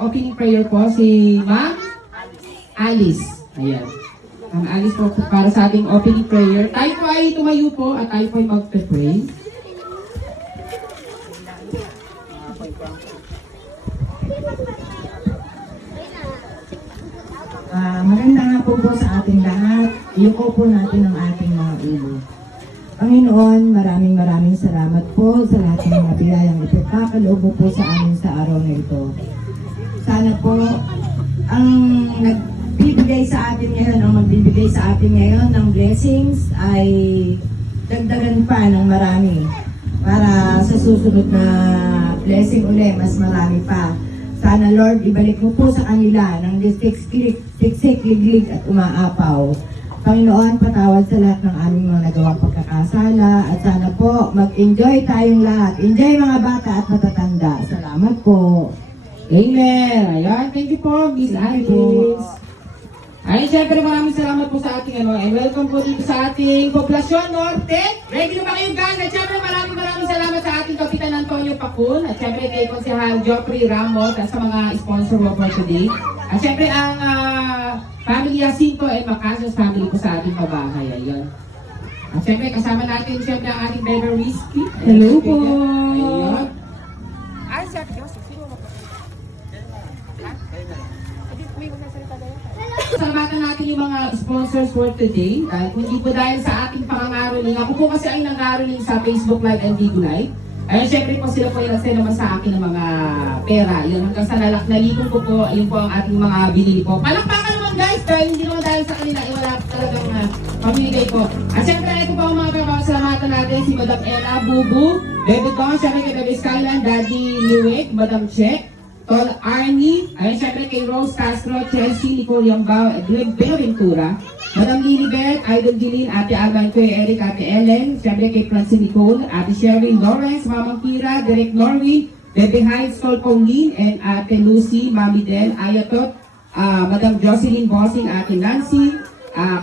opening prayer po si Ma'am Alice. Ayan. Ma'am Alice po para sa ating opening prayer. Tayo po ay tumayo po at tayo po ay magpe-pray. Maganda nga po sa ating lahat. Iyuko po natin ang ating mga ulo. Panginoon, maraming salamat po sa lahat ng mga biyayang ipagkakaloob mo po sa amin sa araw na ito. Sana po, ang nagbibigay sa atin ngayon, ang magbibigay sa atin ngayon ng blessings ay dagdagan pa ng marami para sa susunod na blessing uli, mas marami pa. Sana Lord, ibalik mo po sa kanila ng tiksik, liglig at umaapaw. Panginoon, patawad sa lahat ng aming mga nagawang pagkakasala at sana po mag-enjoy tayong lahat. Enjoy mga bata at matatanda. Salamat po. Amen. Ayan, thank you po, Miss Alice. Ay, syempre maraming salamat po sa ating and welcome po dito sa ating Poblasyon Norte. Ready na ba kayo guys? At syempre maraming salamat sa ating Kapitan Antonio Pacun at syempre kay Konsehal Joffrey Ramos at sa mga sponsor mo for today. At syempre ang Family Jacinto and Macasos family po sa ating pabahay. Ayun. At syempre kasama natin syempre ang ating Bever Whiskey. Hello po. Ayun. Ay, Sir Joseph, sino mo? Salamatan natin yung mga sponsors for today. Dahil kung hindi po dahil sa ating pangangaroling, ako po kasi ay nangaroling sa Facebook Live and Vigo Live. Ayun, syempre po sila po yung nagsend naman sa akin ng mga pera. Yun, hanggang sa nalikon ko po, yun po ang ating mga binili po. Palakpakan naman guys, dahil hindi naman dahil sa kanila, wala talagang pamimigay ko. At syempre, ito po ang mga pasalamatan natin, si Madam Ella, Bubu, Bebe Don, syempre kay Bebe Skyland, Daddy Liwik, Madam Che, Tol Arnie, ayun syempre kay Rose Castro, Chelsea, Nicole Yambao, Glenn Ventura, Madam Lilibet, Idol Dilin, Ate Alban, Kuya Eric, Ate Ellen, syempre kay Francine Nicole, Ate Sherwin Lawrence, Mamang Kira, Derek Norwin, Bebe Heights, Tol Pauline, and Ate Lucy, Mami Del, Ayatot, Madam Jocelyn Bossing, Ate Nancy,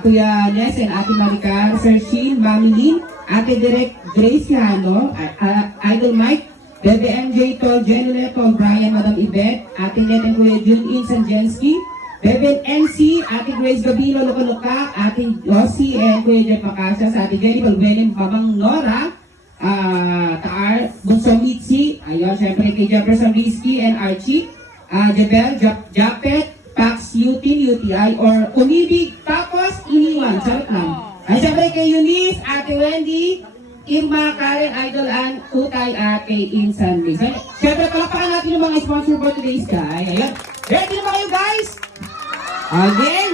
Kuya Nes and Ate Maricar, Sir Sheen, Mami Lynn, Ate Derek Grace Hano, Idol Mike, Bebe MJ, Tol Jenny, Tol Brian, Madam Yvette, Ate Net and Kuya Jun Insanjensky, Bebe NC, Ate Grace Gabino, Lukaluka, Ate Yossi and Kuya Jeff Macasas, Ate Jenny Balwenen, Mamang Nora, Taar, Bunso Mitzi, ayun, syempre kay Jefferson Rizky and Archie, Jebel, Japet, Pax, Yutin, UTI, or Umibig, tapos iniwan, charot lang. Ay, syempre kay Eunice, Ate Wendy, Irma, Karen, Idol, Ann, Utay, at kay Insan Lee. Siyempre, palakpakan natin yung mga sponsor for today's guy. Ayan. Ready na ba kayo, guys? Again!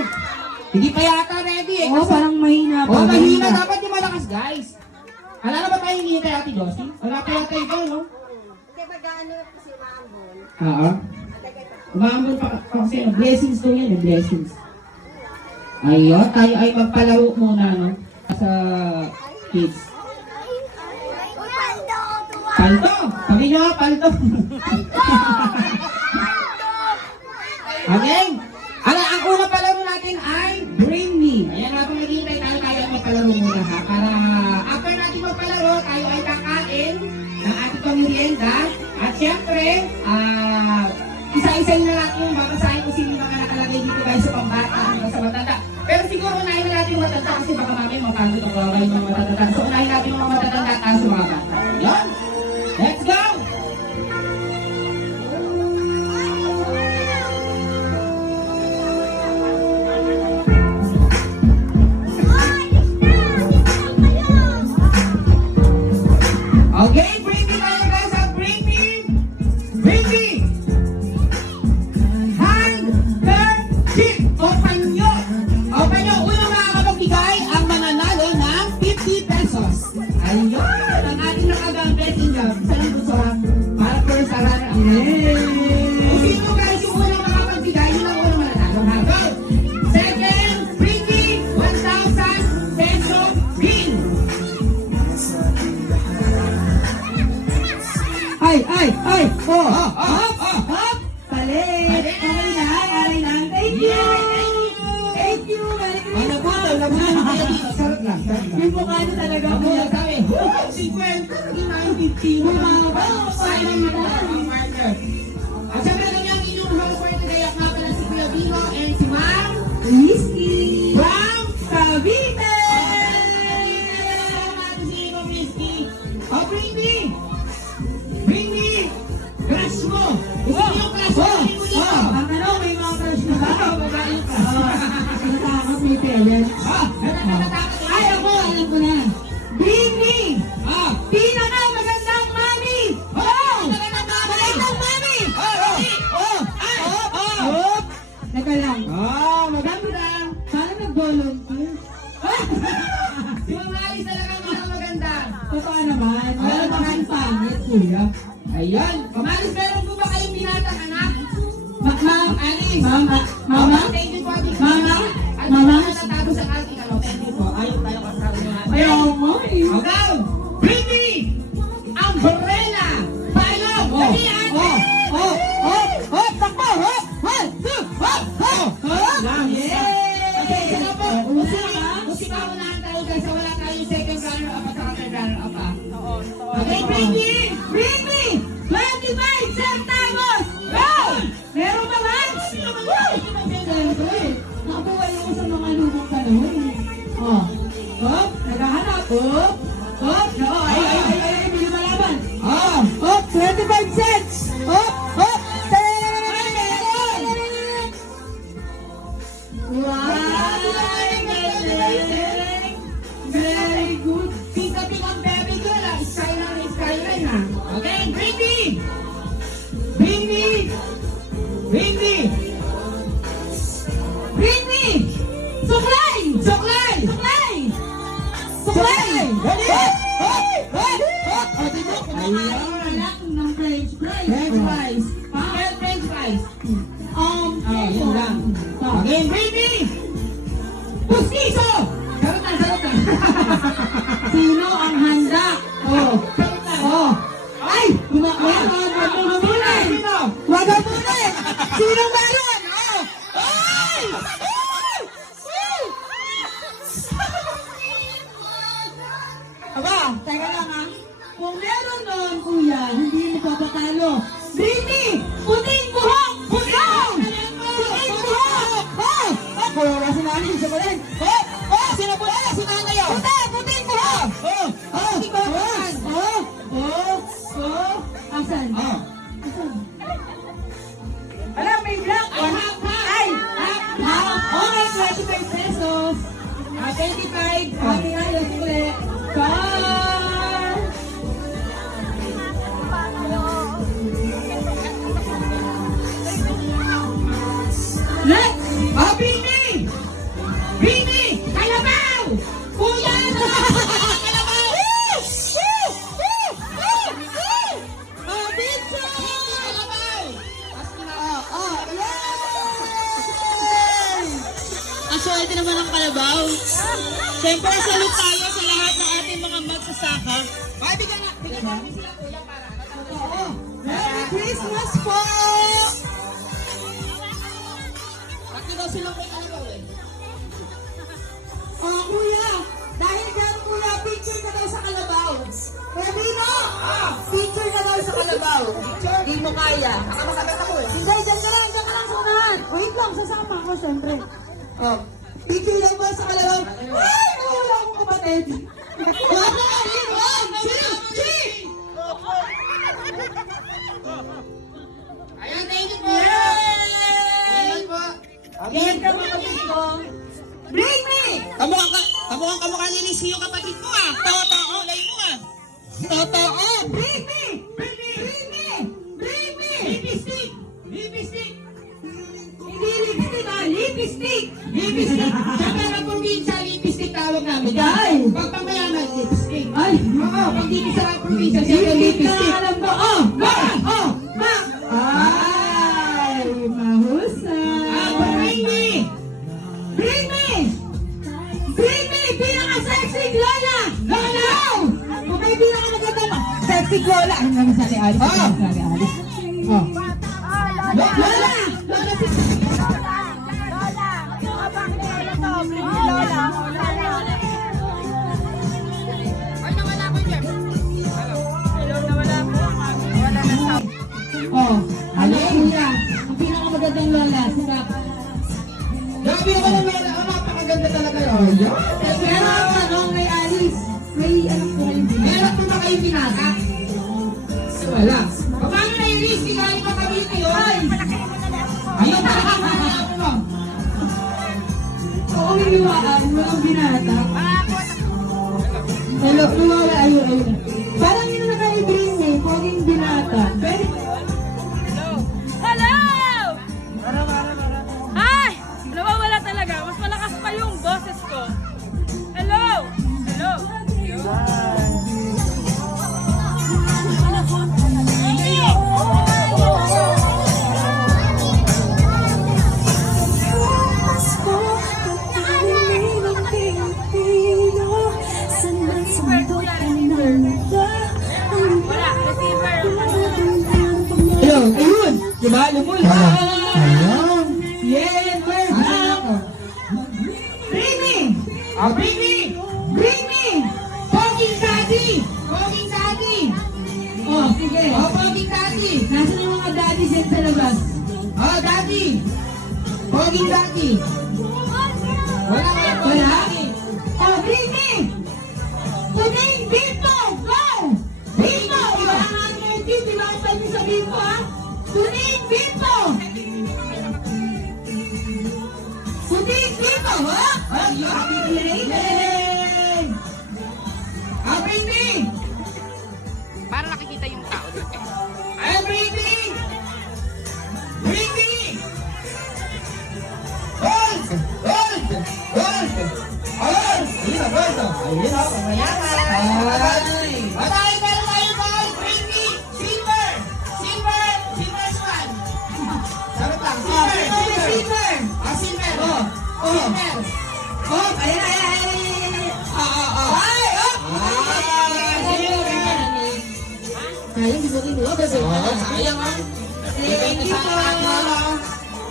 Hindi pa yata ready eh. Oo, parang mahina pa. Oo, mahina. Dapat yung malakas, guys. Wala na ba tayo hinihintay, Ate Josie? Wala pa yata ito, no? Hindi ba gaano kasi maambon? Oo. Umambon pa kasi. Blessings to yan, blessings. Ayun, tayo ay magpalaro muna, no? Sa kids. Palto! Sabi nyo, palto! Okay? Ang unang palaro natin ay Bring Me. Ayan, habang naghihintay tayo magpalaro muna ha. Para after natin magpalaro, tayo ay kakain ng ating pamirienda. At syempre, isa-isa na natin yung babasahin kung sino mga nakalagay dito guys sa pambata hanggang sa matanda. Pero siguro unahin na natin yung matanda kasi baka mamaya mapagod ang bawal yung mga matatanda. So unahin natin yung mga matatanda at sa mga bata. Yan! Let's go! Okay, bring me tayo guys, bring me! Bring me! Hand, turn, kick! Open nyo! Open nyo! Unang makakapagbigay ang mananalo ng 50 pesos. Ayun! Ang ating nakagang betting job. Isa lang gusto para first aran. Kung sino guys yung unang makapagbigay, yun ang unang mananalo. Ha? Go! Second, bring me 1,000 pesos ring! Ay! Oh! Hop! Palit! Okay na. Thank you! Thank you! Ano po? Sarap lang. Yung mukha niyo talaga po. Sabi, 50, 50, 50. Sayang naman ang marker. At syempre, ganyan ang inyong volunteer. Si Ma'am Alice talaga ang maganda. Totoo naman. Wala pa kang pangit, kuya. Ayun. Ma'am Alice, meron po ba kayong binatang anak? Ma'am, Alice. Mama, Mama, Thank you po. Mama, At Mama. natago sa ating ano. Thank you po. Ayaw tayo kasama nyo natin. ayaw mo eh. Agaw! Bring me! Umbrella! Pailog! Dali, ate! Takbo! Pasensya na po. Uso ka? Unahan tayo guys. Wala tayong second runner-up at saka third runner-up ah. Okay, bring me! Bring me! 25 centavos! Go! Meron ba man? Siyempre, nakabuhay ako sa mga lumang panahon. Oh, naghahanap. Hindi malaban. 25 cents! Wow! Very good. Pick-upin ang baby girl ah. Skyline ah. Okay, bring me! Bring me! Bring me! Bring me! Suklay! Suklay! Suklay! Suklay! Anak ng French fries. French fries. French fries. Yun lang. Okay, bring me! Pustiso! Sarot na, sarot na. Sino ang handa? Sarot na. Ay! Wag ang bunay! Sino? Wag ang bunay! Sino meron? Ay! Aba, teka lang ha. Kung meron nun, kuya, hindi mo papatalo. Brini! Puting buhok! Puting! Puting buhok! Kaya wala si nanay sa balik. Sino po na? Si nanay yun. Puting buhok! Puting buhok! Asan? Asan? Alam, may black. Ay! Okay, 25 pesos. 25. Okay, ayos ulit. Bye! Let's! Bring me! Bring me! Kalabaw! Kuya! Kalabaw! Pizza! Kalabaw! Ang swerte naman ng kalabaw. Siyempre, salute tayo sa lahat ng ating mga magsasaka. Ay, bigyan namin sila kuya para natapos. Merry Christmas po! Bakit daw silang may kalabaw eh? Kuya, dahil dyan kuya, picture ka daw sa kalabaw. Pwedino! Picture ka daw sa kalabaw. Di mo kaya. Nakamasabit ako eh. Hindi, dyan ka lang sa unahan. Wait lang, sasama ako syempre. Picture lang ba sa kalabaw? Ay, wala akong kapatid. Wala akong Chi! Ayan, thank you po! Yay! Thank you po! Yan ka kapatid ko. Bring me! Kamukhang kamukha ni Liz yung kapatid mo ah. Totoo, lay mo ah. Totoo! Bring me! Bring me! Bring me! Bring me! Lipstick! Lipstick! Hindi lipstick ah, lipstick! Lipstick! Siyempre ng probinsya, lipstick tawag namin. Ay! Pag pamayaman, lipstick. Ay! Oo, pag dito sa probinsya, siyempre Lipstick na lipstick. alam ko. Ay! Mahusay! Bring me! Bring me! Bring me! Pinaka-sexy Lola! Lola! Kung may pinaka-magandang sexy Lola. Ano naman sa Alice? Sa Alice. Lola! Lola si... Ano kuya? Ang pinaka-magandang Lola. Sarap. Grabe naman ang meron. Napakaganda talaga yun. Pero ang tanong kay Alice, may alam ko kayo Meron po ba kayo binata? Wala. Paano na yung risk? Galing pa kami ngayon. Ayun, nakakahayaan mo. Oo, hiniwaan. Walang binata. Hello, lumala. Ayun. Parang yun na naka-i-dream eh. Poging binata. Pero, Hello! Ay! Nawawala talaga. Mas malakas pa yung boses Diba? Lumul. Ayan. Yes, we're back. Bring me! Bring me! Bring me! Poging Daddy! Poging Daddy! Oh, sige. Poging Daddy! Nasaan yung mga daddy set sa labas? Daddy! Poging Daddy! Wala. Wala? Oh, bring me! Today, dito! Go! Dito! Iba ang ating team. Di ba ang pwede sabihin ko, ha? Today, dito! Today, dito, ha? Yay! Bring me! Para nakikita yung tao dito. Bring me! Bring me! Gold! Gold! Gold! Gold! Ayun na, gold! Ayun na, pamayaman! Matay pa rin tayo, gold! Bring me! Silver! Silver! Silver swan! Sarap lang, silver! Silver! Silver! Silver! Oh! Silver! Oh, ayan! Ay! Silver! Sayang, di mo kinuha. Sayang ah! Thank you po.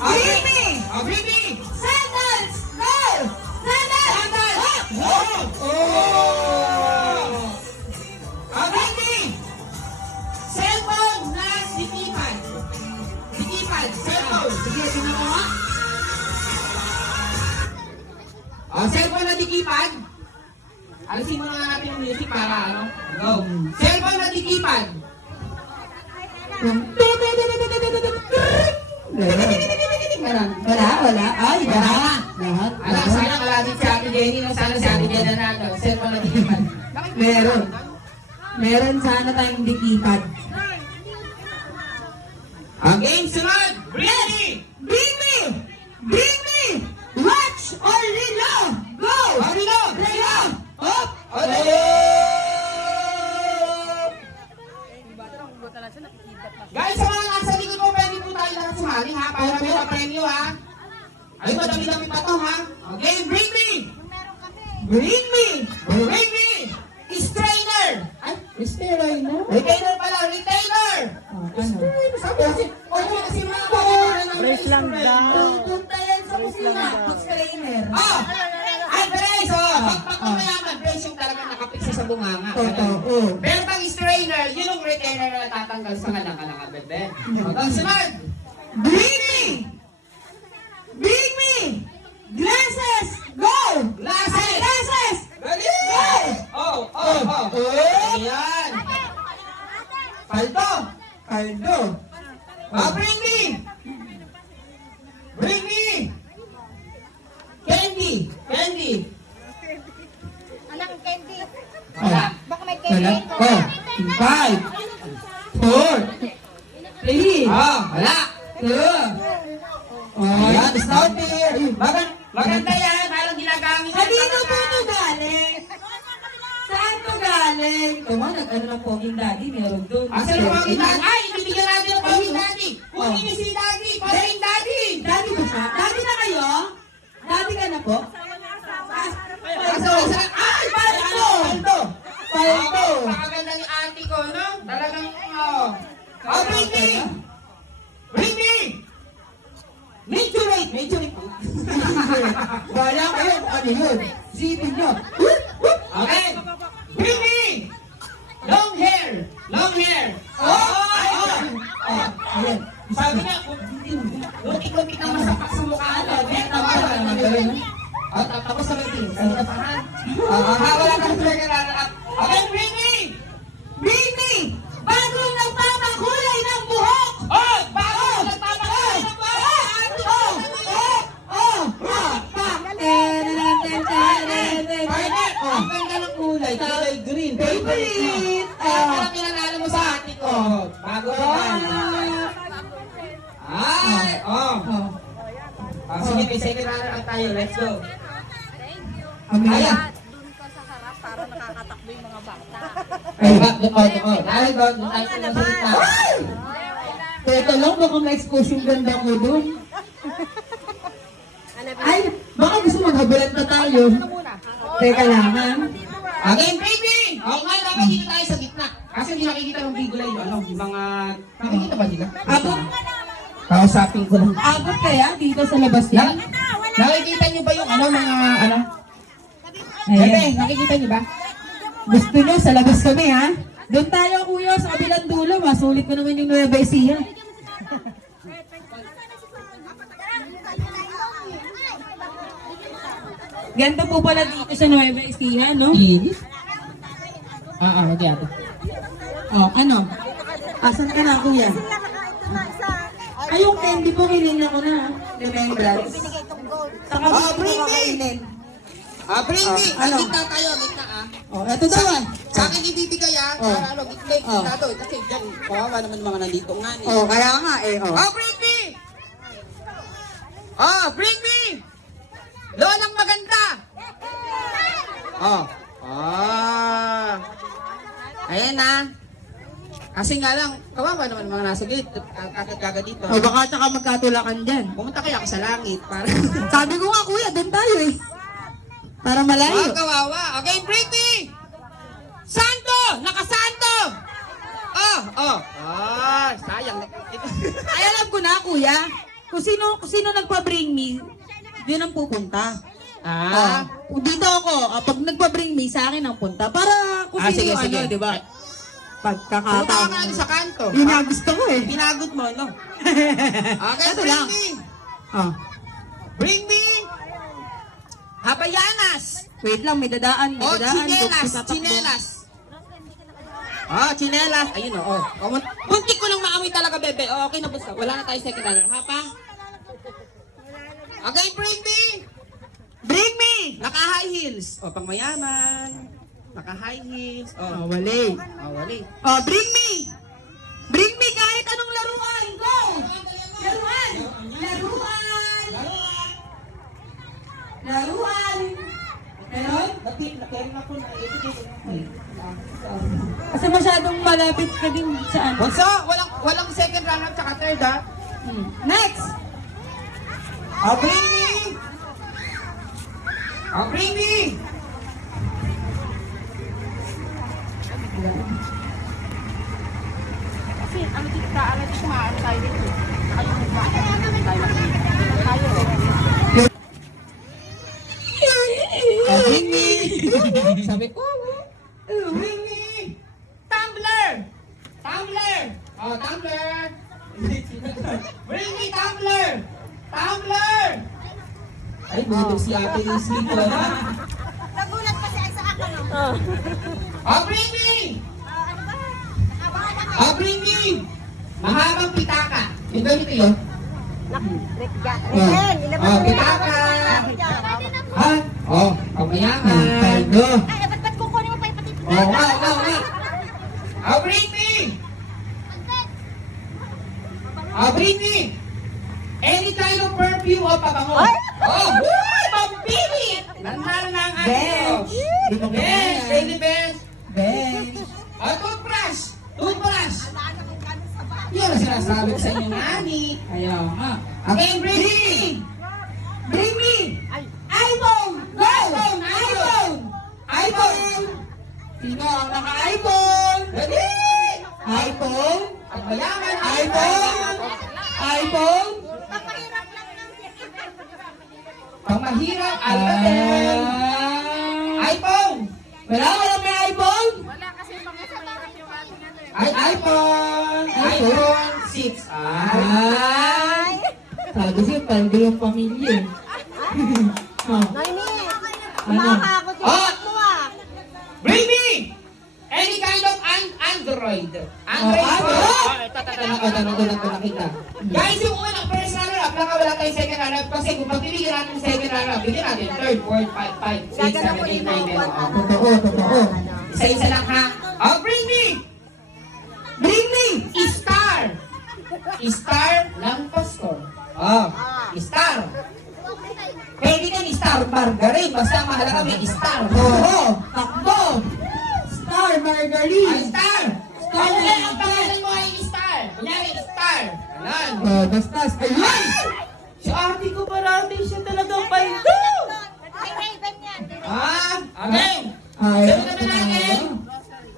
Bring me! Bring me! Sandals! Go! Sandals! Bring me! Cellphone na dikipan. Dikipan, cellphone. Sige, tingnan mo nga. Cellphone na dikipan. Alisin mo na nga natin yung music para ano. Go. Cellphone na dikipan. Wala. Ay, lahat. Ala, sana kalagit si Ate Jenny. No? Sana si Ate Jenny na ano. Cellphone na dikipan. Meron sana tayong dikipan. Game sunod! Bring me! Bring me! Bring me! Watch or reload! Go! Reload! Reload! Up! Guys, sa mga nasa likod po, pwede po tayo lahat sumali ha, para may pa-premyo ha. Ay, madami-dami pa to ha. Okay, bring me! Bring me! Bring me! Strainer! Ay, Strainer? retainer pala, retainer! Sabi kasi, o yun kasi mga pagkakaroon ng Brace lang daw. Pupunta yan sa kusina. Strainer. Ay, brace! Pag mayaman, brace yung talaga nakapiksa sa bunganga. Totoo. Pero pag strainer, yun yung retainer na natatanggal sa kalangka bebe. Hanggang sunod! Bring me! Bring me! Glasses! Go! Glasses! Glasses! Galing! Oh! Ayan! Paldo! Bring me! Bring me! Candy! Anak, candy. Wala. Baka may candy. 5 4 3 wala 2 Ayan, starter! Maganda yan! Parang ginagamit yan. Kanino po ito galing? Saan to galing? Tama, nag-ano ng poging daddy, meron doon. Asan ang poging daddy? Ay, ibibigyan natin ang poging daddy! Kunin niyo si daddy! Poging daddy! Daddy ba siya? Daddy na kayo? Daddy ka na po? Ay, paldo! Paldo! Pakaganda ni ate ko, no? Talagang, bring me! Bring me! Majorate! Wala kayo, ano yun? Sipin nyo. Okay! Bring me! Long hair! Ayan. Sabi niya, lutik-lutik na masapak sa mukha. Tawaran naman gawin. Tapos sa meeting. Saan ka pa ha? Wala kang pinag-aralan. Okay, bring me! Bring me! Bagong nagpapakulay ng buhok! Bago! Nagpapakulay ng buhok! Partner, ang ganda ng kulay. Kulay green. Favorite! Parang pinanalo mo sa ate ko. Bago naman. Ay! Sige, may second runner up tayo. Let's go. Ayan. Doon ka sa harap para nakakatakbo yung mga bata. Ay, Dahil doon tayo sinasalita. Teka lang, baka ma-expose yung ganda ko dun. Ay, baka gusto maghabulan na tayo. Teka lang, ha? Again, baby! Oo nga, dapat dito tayo sa gitna. Kasi hindi nakikita ng bigulay yung mga... Nakikita ba nila? Ako? Kausapin ko lang. Abot kaya dito sa labas yan? Nakikita niyo ba yung mga ano? Ayan. Bebe, nakikita niyo ba? Gusto nyo, sa labas kami ha? Doon tayo kuya, sa kabilang dulo. Masulit ko naman yung Nueva Ecija. Ganito po pala dito sa Nueva Ecija, no? Linis? Nagyata. Oh, ano? Asan ka na kuya? Ay, yung candy po, kininin ko na. Remembrance. Saka po ito kakainin. Bring me! ano? Gitna tayo, gitna Oh, eto daw ah. Sa akin ibibigay Oh. gitna to. Kasi dyan, kawawa naman mga nandito nga ni. Oh, kaya nga eh. Oh. Bring me! Bring me! Lolang maganda! Ayan na. Kasi nga lang, kawawa naman mga nasa gilid. Kakagaga dito. O baka tsaka magkatulakan dyan. Pumunta kaya ako sa langit para... Sabi ko nga kuya, doon tayo eh. Para malayo. kawawa. Okay, bring me! Santo! Nakasanto! Sayang. Ay, alam ko na kuya. Kung sino nagpa-bring me, yun ang pupunta. Dito ako, pag nagpa-bring me, sa akin ang punta. Para kung sino ano, di ba? Pumunta Pagkakataon. ka na sa kanto. Yun nga gusto ko eh. Pinagot mo, no? Okay, Ito bring lang. me! Oh. Bring me! Habayanas! Wait lang, may dadaan. May dadaan. Chinelas! Chinelas! Ayun buntik ko lang maamoy talaga, bebe. Okay na, basta. Wala na tayo second runner. Hapa? Okay, bring me! Bring me! Naka-high heels. Pang mayaman. Naka-high heels. Wali. Wali. Bring me! Bring me kahit anong laruan. Go! Laruan! Laruan! Laruan! Meron? Kasi masyadong malapit ka din sa ano. Bunso, walang second runner at saka third, ha? Next! Bring me! Bring me! Kasi ano dito kumaan tayo dito. Bring me! Sabi ko, bring me! Tumbler! Tumbler! Tumbler! Bring me tumbler! Tumbler! Ay, budog si Ate Leslie ko na. Nagulat pa siya sa akin. Bring me! Ano ba? Abangan namin. Bring me! Mahabang pitaka. Yung ganito yun. Pitaka! Pamayaman. Paldo. Ay, ba't kukunin mo pa yung pati? Bring me! Bring me! Any kind of perfume o pabango. Pampilit! Nandar na ang Bench. Bench! Baby bench! Bench. Toothbrush! Toothbrush! Yun ang sinasabi ko sa inyo, Nani. Kaya nga. Okay, bring me! Bring me! iPhone! iPhone! iPhone! iPhone! Sino ang naka-iPhone? Ready? iPhone? Ang mayaman, iPhone? iPhone? Papahirap lang ng Pang mahirap, Alcatel! iPhone! Wala may iPhone? Wala kasi pangyasabaran yung ating ano eh. Ay, iPhone! iPhone 6. Ay! Sabi siya, paldo yung pamilya. Noemi, kumakakot yung Oh! mo ah. Bring me! Any kind of Android. Android phone. Tanong ko nakita. Guys, yung unang first runner-up, nakawala tayo second runner-up kasi kung pagpiliin natin yung second runner-up, bigyan natin third, fourth, 5, 6, 7, 8, 9, 10. Totoo. Isa-isa lang ha. Bring me! Bring me! Star! Star ng Pasko. Star. Pwede ka ni Star Margarine, basta mahalaga may Star. Takbo! Star Margarine! Star! Star! Ang pangalan mo ay Star. Kunyari, Star. Ayan. Basta, ayun! Si ate ko parati siya talagang paldo. Ay, Raven yan. Okay. Ay, Sabi naman natin.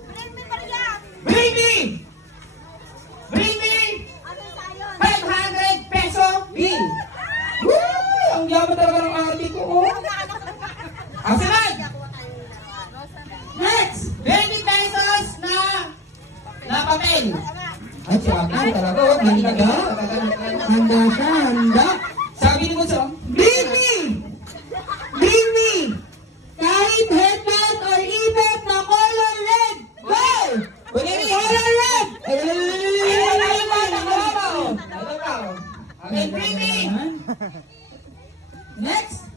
Raven pa rin yan. Bring me! Bring me! Ano tayo? yaman talaga ng ate ko, oh. Ang sunod! Next! 20 pesos na papel. Ay, si ate talaga, oh. Handa. Handa siya, handa. Sabi ni Bunso, bring me! Bring me! Kahit headlight or even na color red! Go! Kunyari, color red! Okay, bring me! Next!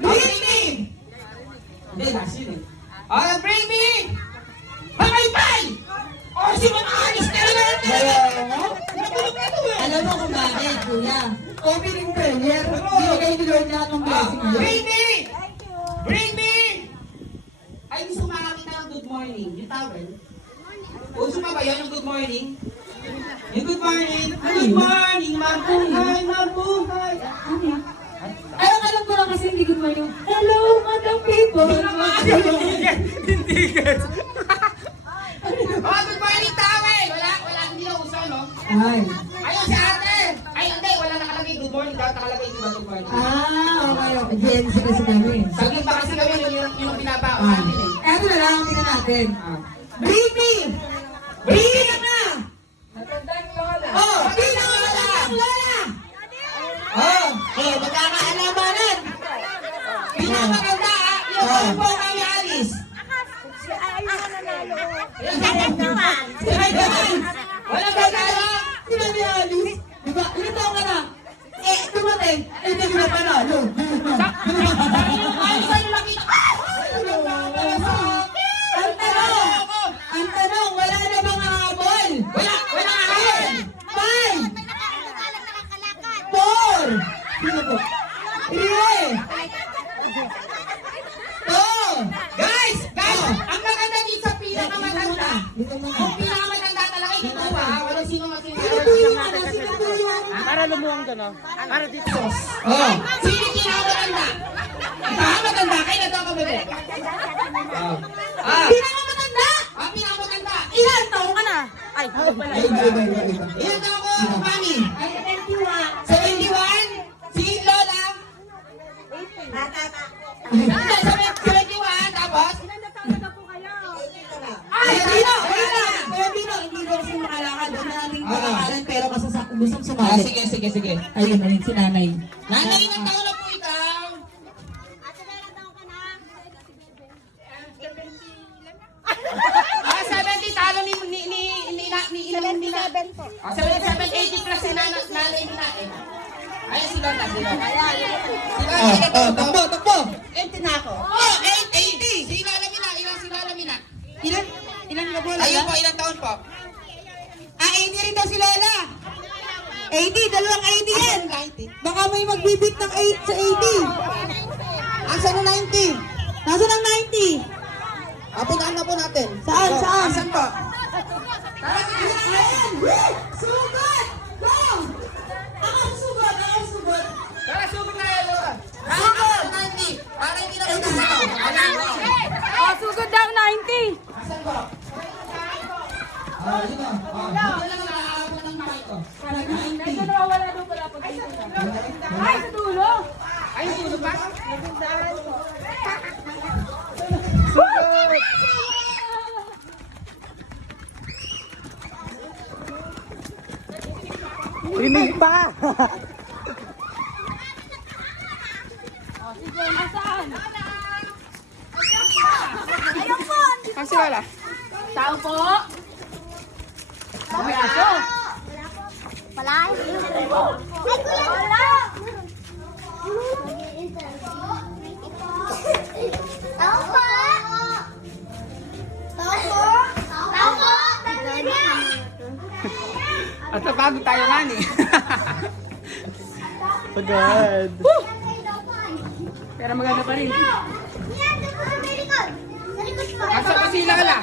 Bring me! Hindi, last yun eh. Bring me! Pagaypay! Or si mga anis na rin! Nakulong na ito eh! Alam mo kung bakit, kuya? Opening prayer. Binigay ni Lord lahat ng blessing niya. Bring me! Bring me! Ay, gusto makakita ng good morning. Yung towel. Gusto pa ba yun yung good morning? Yung good morning. Good morning, mabuhay, mabuhay. Alam ko lang kasi hindi good morning. Hello, madam people. Hindi gets. Oh, good morning, towel! Wala, hindi na uso, no? Ay. Ayun si ate! Ay, hindi, wala nakalagay good morning. Dapat nakalagay di ba good morning? Okay. GNC kasi kami. Saglit pa kasi kami yung pinabao natin eh. Eto na lang, tingnan natin. Bring me! Bring me na! Matandang lola. Oh, pinakamatandang lola! Oh, magkakaalabanan! Pinakamaganda ah! Yung po kami alis! Ayun na nanalo. Walang gagala! Sino ni Alice? Diba, ilan taon ka na? Dumating. Hindi ko na panalo. Alis tayo nakita! Ang tanong, wala na bang habol? Wala nga habol! 5, May nakakalakad. 4, 3, 2, Guys! Ang maganda dito sa pinakamatanda! Kung pinakamatanda talaga ito ha, walang sino Para lumuwang ka, no? Para dito. Oh, sino pinakamatanda? Pinakamatanda, kayo na ito ako bebe. Pinakamatanda! Pinakamatanda! Ilan taon ka na? Ay, Ilan na ako, mami? 71? Si Lola? 71, tapos? Hindi ko kasi makalakad. Doon na nating pakakalan pero kasi gustong sumali. Sige. Ayun, si nanay. Nanay, ilang taon na po ikaw? Ate, meron daw ka na. 70 talo ni ilang nila. 77 po. 80 plus si nanay nila eh. Ayun si Lola. Si Lola, Takbo! 80 na ako. Oh, 80! Si Lola Mina, ilang si Lola Mina? Ilan ka po? Ayun po, ilang taon po? 80 rin daw si Lola. 80, dalawang 80 yan. Baka may magbibit ng 8 sa 80. Asan ang 90? Nasaan ang 90? Apuntaan na po natin. Saan? Asan po? Sugod! Go! Ako sugod! Tara, sugod na yan, Lola. Sugod! 90! Para hindi na kita sa Sugod daw 90. Asan po? Yun o. Dito lang nakakabot ng kamay ko. Wala daw pala pag Ay, sa dulo. Ay, sulo pa? Rinig pa! Sige, nasaan? Ayun po. Ang si Lola. Tao po. May aso. Wala. Ay, wala. Tao po. Tao po. Tao po. At napagod tayo nga ni. Pagod. Pero maganda pa rin. Yan, dito sa may likod. Sa likod po. Asa pa si Lola?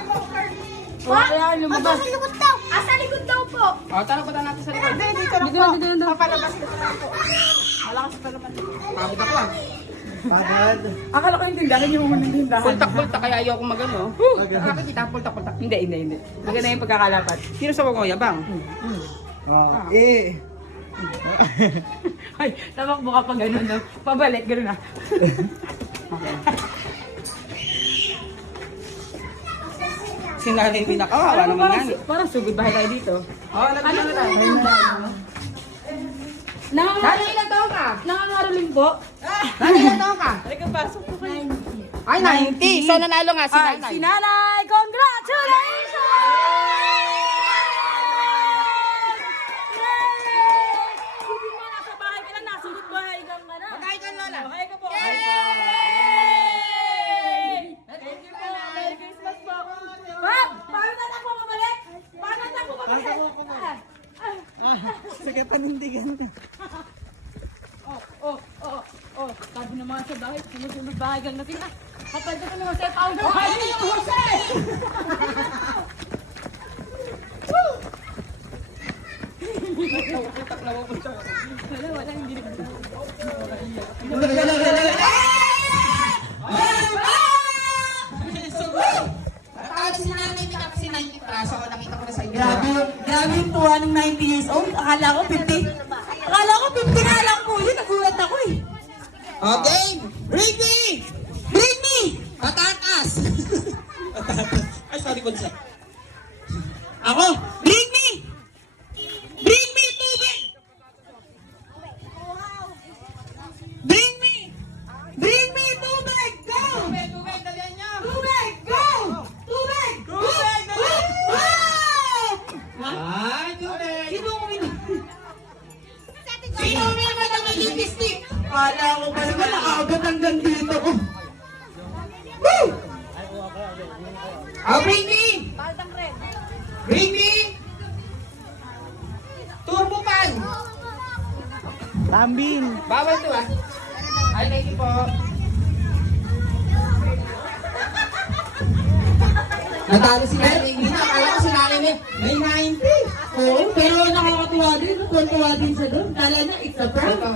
Kaya lumabas. Sa likod daw. Sa likod daw po. O, tara punta natin sa likod. Dito. Papalabas ko na po. Malakas pa naman. Pagod ako ah. Pagod. Akala ko yung tindahan yung unang tindahan. Pultak-pultak kaya ayoko magano. Nakakita, pultak-pultak. Hindi. Maganda yung pagkakalapat. Sino sa mga yabang? Ay, tamakbo ka pa gano'n, no? Pabalik, gano'n na. Sinali pinakawawa naman yan. Parang sugod bahay tayo dito. Oo, Ano na tayo? Dati ilang taon ka? Nangangaroling po. Dati ilang taon ka? Halika, pasok po kayo. Ay, 90. So, nanalo nga si Ay, nanay. si nanay! Congratulations! Yay! Hindi mo nasa bahay ka na, nasunod bahay ka na. Magkain ka, Lola. Magkain ka po. Yay! Thank you po. Merry Christmas po. Pa, paano na ako mabalik? Paano na ako mabalik? Sige, panindigan ka. Sabi ng mga sa bahay, sunod bahay kang natin. Kapag ito naman sa taong bahay. Ay, yung Jose! Wala, hindi rin. At si nanay niya kasi 90 plus. So, nakita ko na sa inyo. Grabe yung tuwa ng 90 years old. Akala ko 50. Akala ko 50 nga lang po yun. Nagulat ako eh. Okay, bring me! Bring me! Patatas! Ay, sorry, Kunsa. Ako! Bring me! Bring me tubig! Bring me! Bring me tubig! Go! Tubig, dalihan niyo. Tubig! Go! Tubig! Tubig! Ay, tubig. Sino uminom? Sino uminom ng may lipstick? Kala ko pa naman nakaabot hanggang dito. Woo! Oh, bring me! Bring me! Turbo pan! Lambing! Bawal to ah. Ay, thank you po. Natalo si nanay. Hindi na, akala ko si nanay may 90. Oo, pero nakakatuwa din. Tuwa din siya doon. Kala niya, it's a prank. Ito.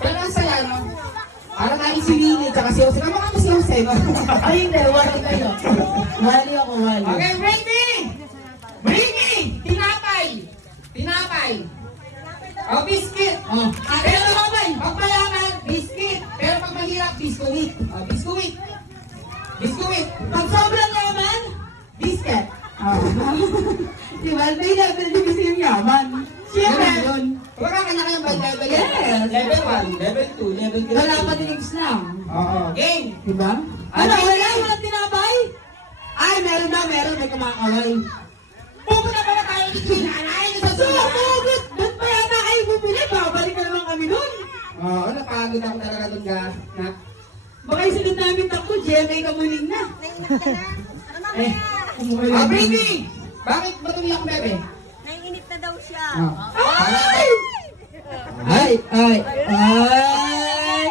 Pero ang saya, no? Para tayo si Winnie, tsaka si Jose. Kamukha mo si Jose, no? Ay, hindi. Wali kayo. Wali ako, wali. Okay, bring me! Bring me! Tinapay! Tinapay! O, biscuit! Oh. Pero pag mayaman, biscuit! Pero pag mahirap, biskuit! O, biskuit! Biskuit! Pag sobrang yaman, Biscuit! di ba? May level din kasi yung yaman. Siyempre. Yun. Wala kanya-kanyang by level. Yes. Level 1, level 2, level 3. Wala pa din Islam. Oo. Game! Di ba? Ano, wala? Wala tinapay? Ay, meron na, meron. May kumakaway. Pupunta pala tayo ni Kinanay sa So, hugot! Ba't pa yata kayo bumili? Babalik na naman kami nun. Oo, napagod ako talaga doon ka. Baka yung sunod namin takbo, GMA kamuling na. Eh, Ah, baby! Bakit matuloy akong bebe? Naiinit na daw siya. Ay! Ay, ay, ay!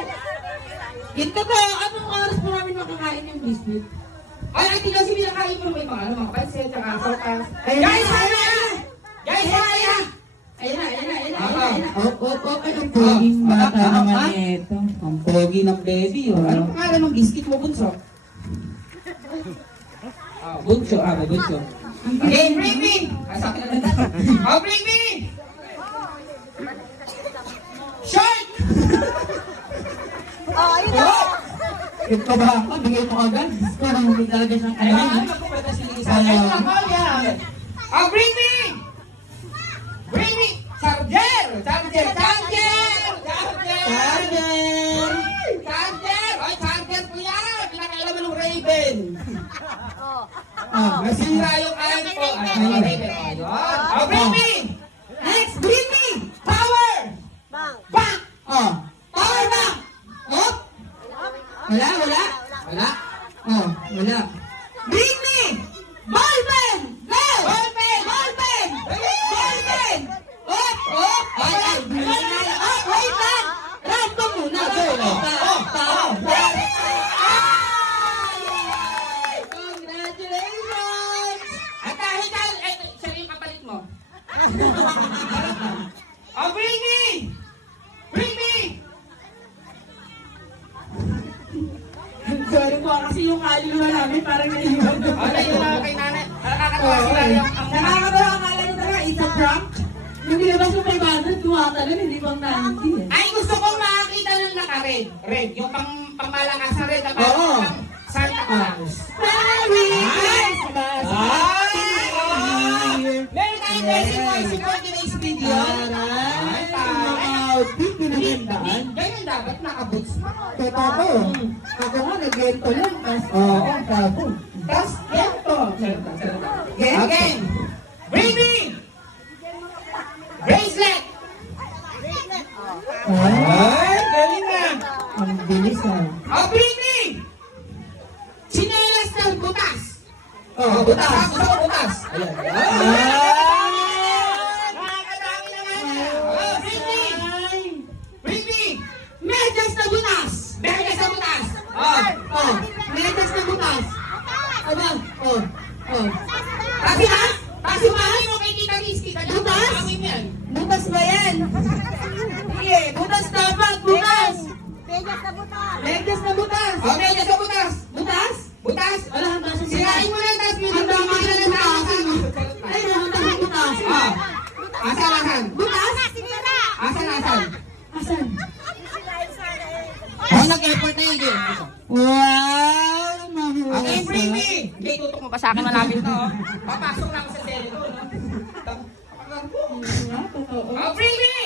Ito ba, anong oras po namin makakain yung biscuit? Ay, tingnan si Mila kain mo may mga pansit, tsaka sopas. Ayun Guys, na! kaya! Guys, kaya! Ayun na, ayun na, ayun na, Ah, ayun na. Ay, ang poging bata naman ito. Ang pogi ng baby, Anong pangalan ng biscuit mo, Bunso? Bunso, may Bunso. Okay, bring me! Sabi na lang. Oh, bring me! Shark! Oh, ayun na. Yung ka ba ako? Bigay mo agad. Parang hindi talaga siyang Ay, kailangan. ano po ba sili sa akin? Ito lang, oh, yeah. Oh, bring me! Bring me! Charger! Charger! Charger! Charger! Charger! Charger! Ay, charger po yan! Pinakailaman ng Raven! Oh, Nasira yung iPhone. Raven. Ayun. Oh, bring me! next, bring me! Power! Bang. Back! Oh, power back! Oh, wala, wala. Wala. Oh, wala. Bring me! Ballpen! Go! Ballpen! Ballpen! Ballpen! Oh, oh, ay, ay, oh, wait lang! Random muna, go! Congratulations! At dahil, siya yung kapalit mo. Oh, bring me! Bring me! Sorry po, kasi yung kaluluwa namin parang naiwan. Okay, yun lang kay nanay. Nakakatawa sila yung... Nakakatawa, akala nyo talaga, it's a prank. Yung nilabas yung 500, tumatalon, hindi pang 90 eh. Ay, gusto kong makakita ng naka-red. Red, yung pangmalakas na red na Oo. parang Santa Claus. Merry Ay! Christmas! Meron tayong blessing voice for today's video. Ay, tayo. Pinagandaan. Ganyan dapat naka-boots pa. Totoo. Ako nga, nag-gento lang. Oo, bravo. Tapos, ganito. Gento. Again. Baby! Bracelet! Ay, galing na. Ang bilis ah. Oh, baby! Sinelas ng butas. Oh, Butas. Gusto ko butas. Ayan. Nakakadami naman yan. Oh, baby! Baby! Medyas na butas! Medyas na butas! Oh, oh. Medyas na butas. Ano? Oh, oh. Kasi ha? Kasi mahal mo kay Tita Rizky. Butas? Yan. Butas ba yan? Sige, butas dapat, butas! Vegas na butas. Medyas na butas! Oh, medyas na butas. Butas? Butas? Wala, handa siya Sirain mo na yung tas mo. Handa ka na ng butas. Ay, handa ka butas! Ah. Asan, asan? Butas? Sinira. Asan, asan? Asan? Oh, nag-effort na yun. Wow! Okay, Mahusay. bring me! Hindi, tutok mo pa sa akin malapit to. Oh. Papasok lang sa selo to. Oh, bring me!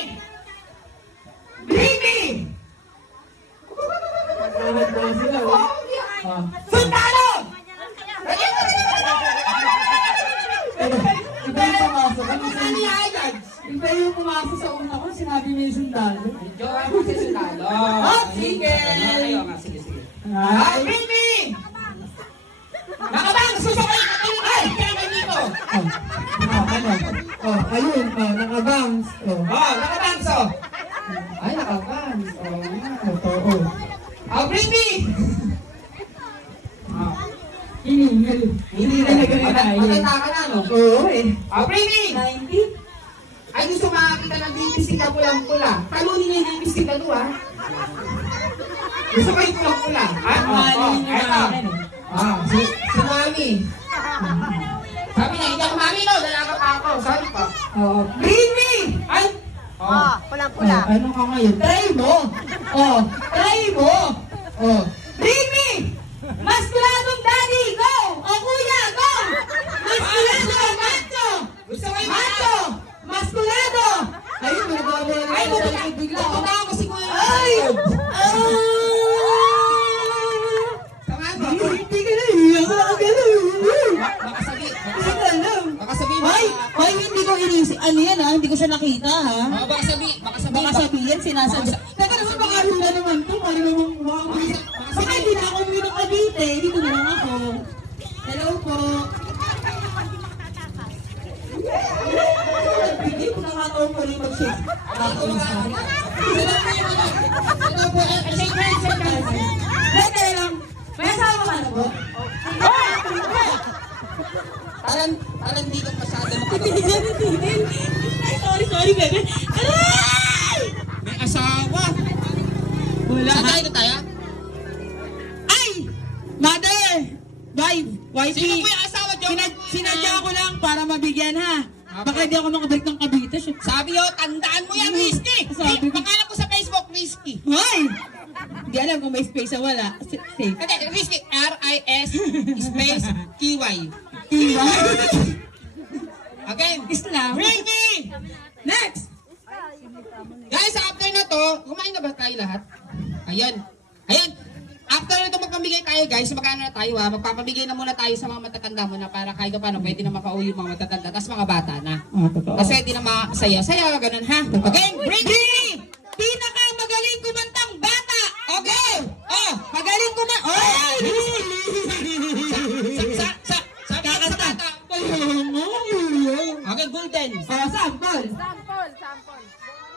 Bring me! Sundalo! Iba yung pumasok. Ano sa niya agad? Iba yung pumasok sa una ko, sinabi niya yung sundalo. Jowa mo si Sundalo. Oh, sige. Ayaw nga, sige, sige. Ah, bring me! Nakabang! Susukay! Ay! Kaya dito! Oh, ayun, nakabangs. Oh, Oh, nakabangs oh! Ay, nakabangs. Oh, totoo. oh, bring me! Hinihil. Hindi na nagkakain. Maganda ka na, no? Oo eh. Oh, bring me! 90? Ay, gusto makakita ng lipstick na pulang-pula. Talunin niya yung lipstick na doon, ha? Gusto ko yung pulang-pula. Ah, Mahalin niyo eto. namin. Ah, si Mami. Sabi niya, hindi ako Mami, no? Dalaga pa ako. Sorry po. Oh, Bring me! Ay! Oh, pulang-pula. ano ka ngayon? Try mo! Oh, try mo! Oh, Bring me! Maskuladong daddy, go! O kuya, go! Maskulado, macho! Gusto ko yung Macho! Maskulado! ayun, nagbabawa na Ay, sa pupunta sarili bigla. pupunta ako si Kuya. Ay! Samahan mo. Hindi ka na iyak ka gano'n. Baka sabihin. Baka Hoy! Hoy, hindi ko inisip. Ano yan ha? Hindi ko siya nakita ha? Baka sabihin. Baka sabihin, sinasadya. Teka naman, baka hula naman to. Baka naman, baka hindi na ako umuwi ng Cavite. Dito na lang ako. Hello po. Hindi ko nakataon ko rin mag-shake. Ito po, shake hands, shake hands. Teka lang. May asawa ka na po? Parang di ka masyado Ay, sorry, bebe. Aray! May asawa. Wala. Saan tayo tayo? Ay! Mother! Wife! Wifey! Sino po yung asawa, Joe? Sinadya ko lang para mabigyan ha. Baka hindi ako nakabalik ng Cavite. Sabi yo, tandaan mo yan, Rizky. Sabi ko. Pangalan ko sa Facebook, Rizky. Hoy! Hindi alam kung may space o wala. Safe. Hindi, Rizky. R-I-S space K-Y. Diba? Again. Islam. Rizky! Next! Guys, after na to, kumain na ba tayo lahat? Ayan. Ayan. After na to magpamigay tayo guys, magkano na tayo ha? Magpapamigay na muna tayo sa mga matatanda muna para kahit paano pwede na makauwi yung mga matatanda, tapos mga bata na. Totoo. Kasi pwede na masaya-saya, ganun ha? Okay, Ricky! Pinakamagaling kumantang bata! Okay! Oh, magaling kumanta! Oh! Sabi ka sa bata! Okay, golden! Sample!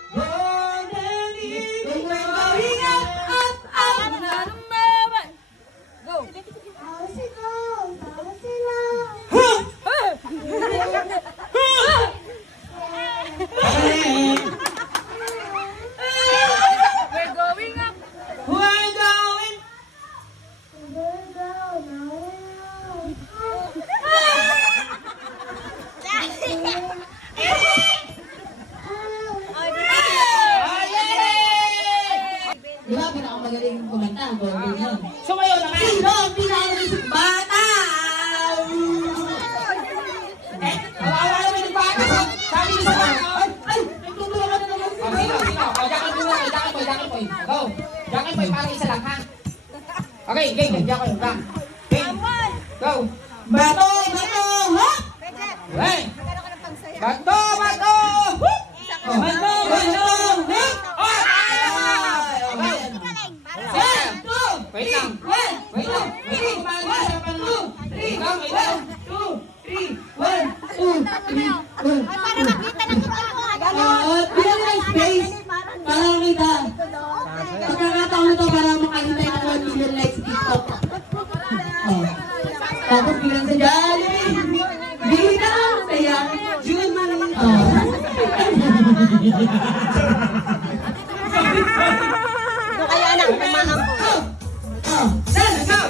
Golden Eagle, going up, up, up. We're going! game. Hindi ako yung bang. Game. Go. Bato, bato, hop! Hey. Magkano ka ng pangsayaw? Bato, bato. Whoop. Oh, bato, bato, hop! Oh, Okay. One, two. Wait lang. Wait lang. Wait lang. Kumali sa panlo. Wait lang. Wait lang. 2, 3. 1, 2, 3. Para makita ng iba ko. Bigyan mo ng space para makita. Pagkakataon na to para makahintay ng 1 million likes TikTok. Oh. Tapos bilang sa Jollibee. Bigyan na. Saya. June man. Oh. Doon kaya anak, namahampo. Oh. Let's go.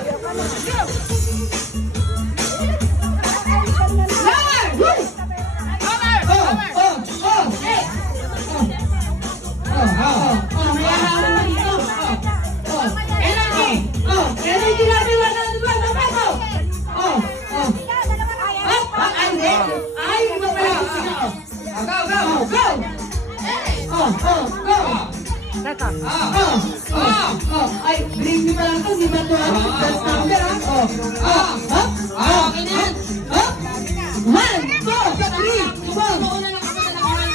May ahawin mo dito. Energy. Energy natin. Ay, iba pala. Go, go. Go! Go! Ay, bring me pa lang to, di ba to? That's number, Okay na. 1, 2, 3, 4.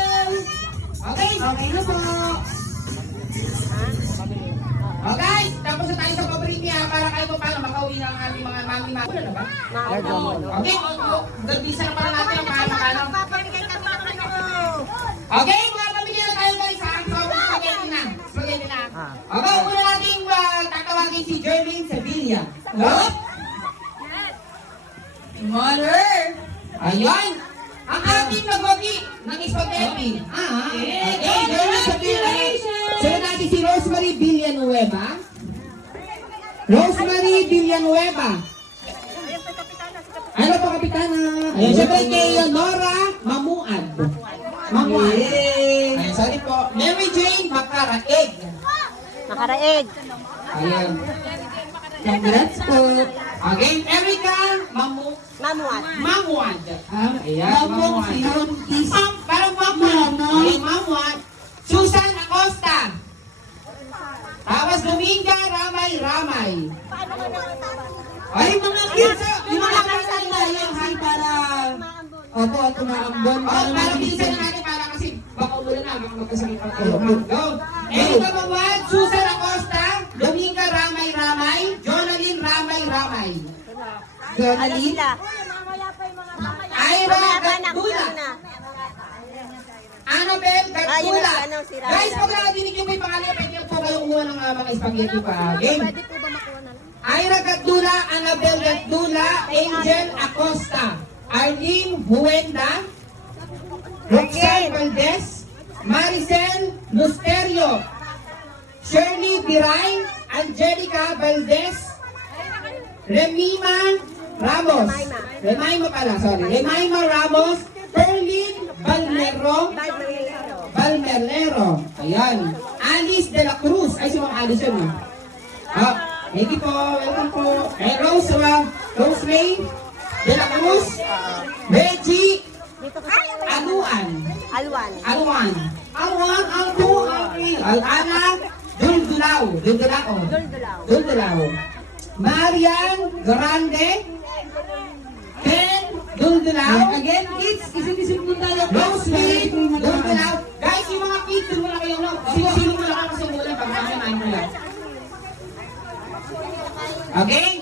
Okay. Okay na po. Okay, tapos na tayo sa paborito niya para kayo pa paano makauwi ng ating mga mami-mami. Wala na ba? Okay, garbisa na pala natin ang paano. Papamigay kami ng ano. Okay, mga pamilya na tayo guys ha. So, spaghetti na. Spaghetti na. Okay, una natin tatawagin si Jermaine Sevilla. Yup. Mother! Ayun. Ang ating nagwagi ng spaghetti. Okay, Jermaine Sevilla. Sunod natin si Rosemary Villanueva. Rosemary Villanueva. Ano po, Kapitana? Ayun, syempre kay Nora Mamuad. Mamuad. Ayun, sorry po. Mary Jane Macaraeg. Makaraig. Ayun. Congrats po. Again, Erica Mamuat. Mamuad. Ayan, Mamong Mamuad. yun is Parang Mamuad. Ayun, Mamuad. Susan Acosta. Tapos Dominga Ramay. ay mga kids, yung mga kids ay tayo para opo, tumaambon Oh, para bilisan na natin para kasi baka umulan na, baka magkasakit pa tayo. Go! Erica Mamuad, Susan Acosta, Dominga Ramay, Jonalyn Ramay. Jonaline. Ira Gatula. Annabel Ayun Gatula. ang tanong, si Raya. Guys, pag nakadinig nyo po yung pangalan, pwede po kayong kumuha ng mga spaghetti pa. Game. Pwede po ba makuha na? Ira Gatula, Annabel Gatula, Angel Acosta, Arlene Huenda, Roxanne Valdez, Maricel Musterio, Shirley Biray, Angelica Valdez, Remima Ramos. Remaima Ramos, Perlin Balmerero. Ayan. Alice de la Cruz. Ay, si Ma'am Alice yun. Thank you po. Welcome po. And Rose Ray de la Cruz. Reggie Dito kasi. Aluan. Alwan. Alana Duldulao. Duldulaw. Marian Grande. Ken Duldulao. Again, kids, isip-isip mo tayo. Rosemary Duldulao. Guys, yung mga kids, doon muna kayo, no? Sino muna ka kasi muna pag makimain mo lang. Okay.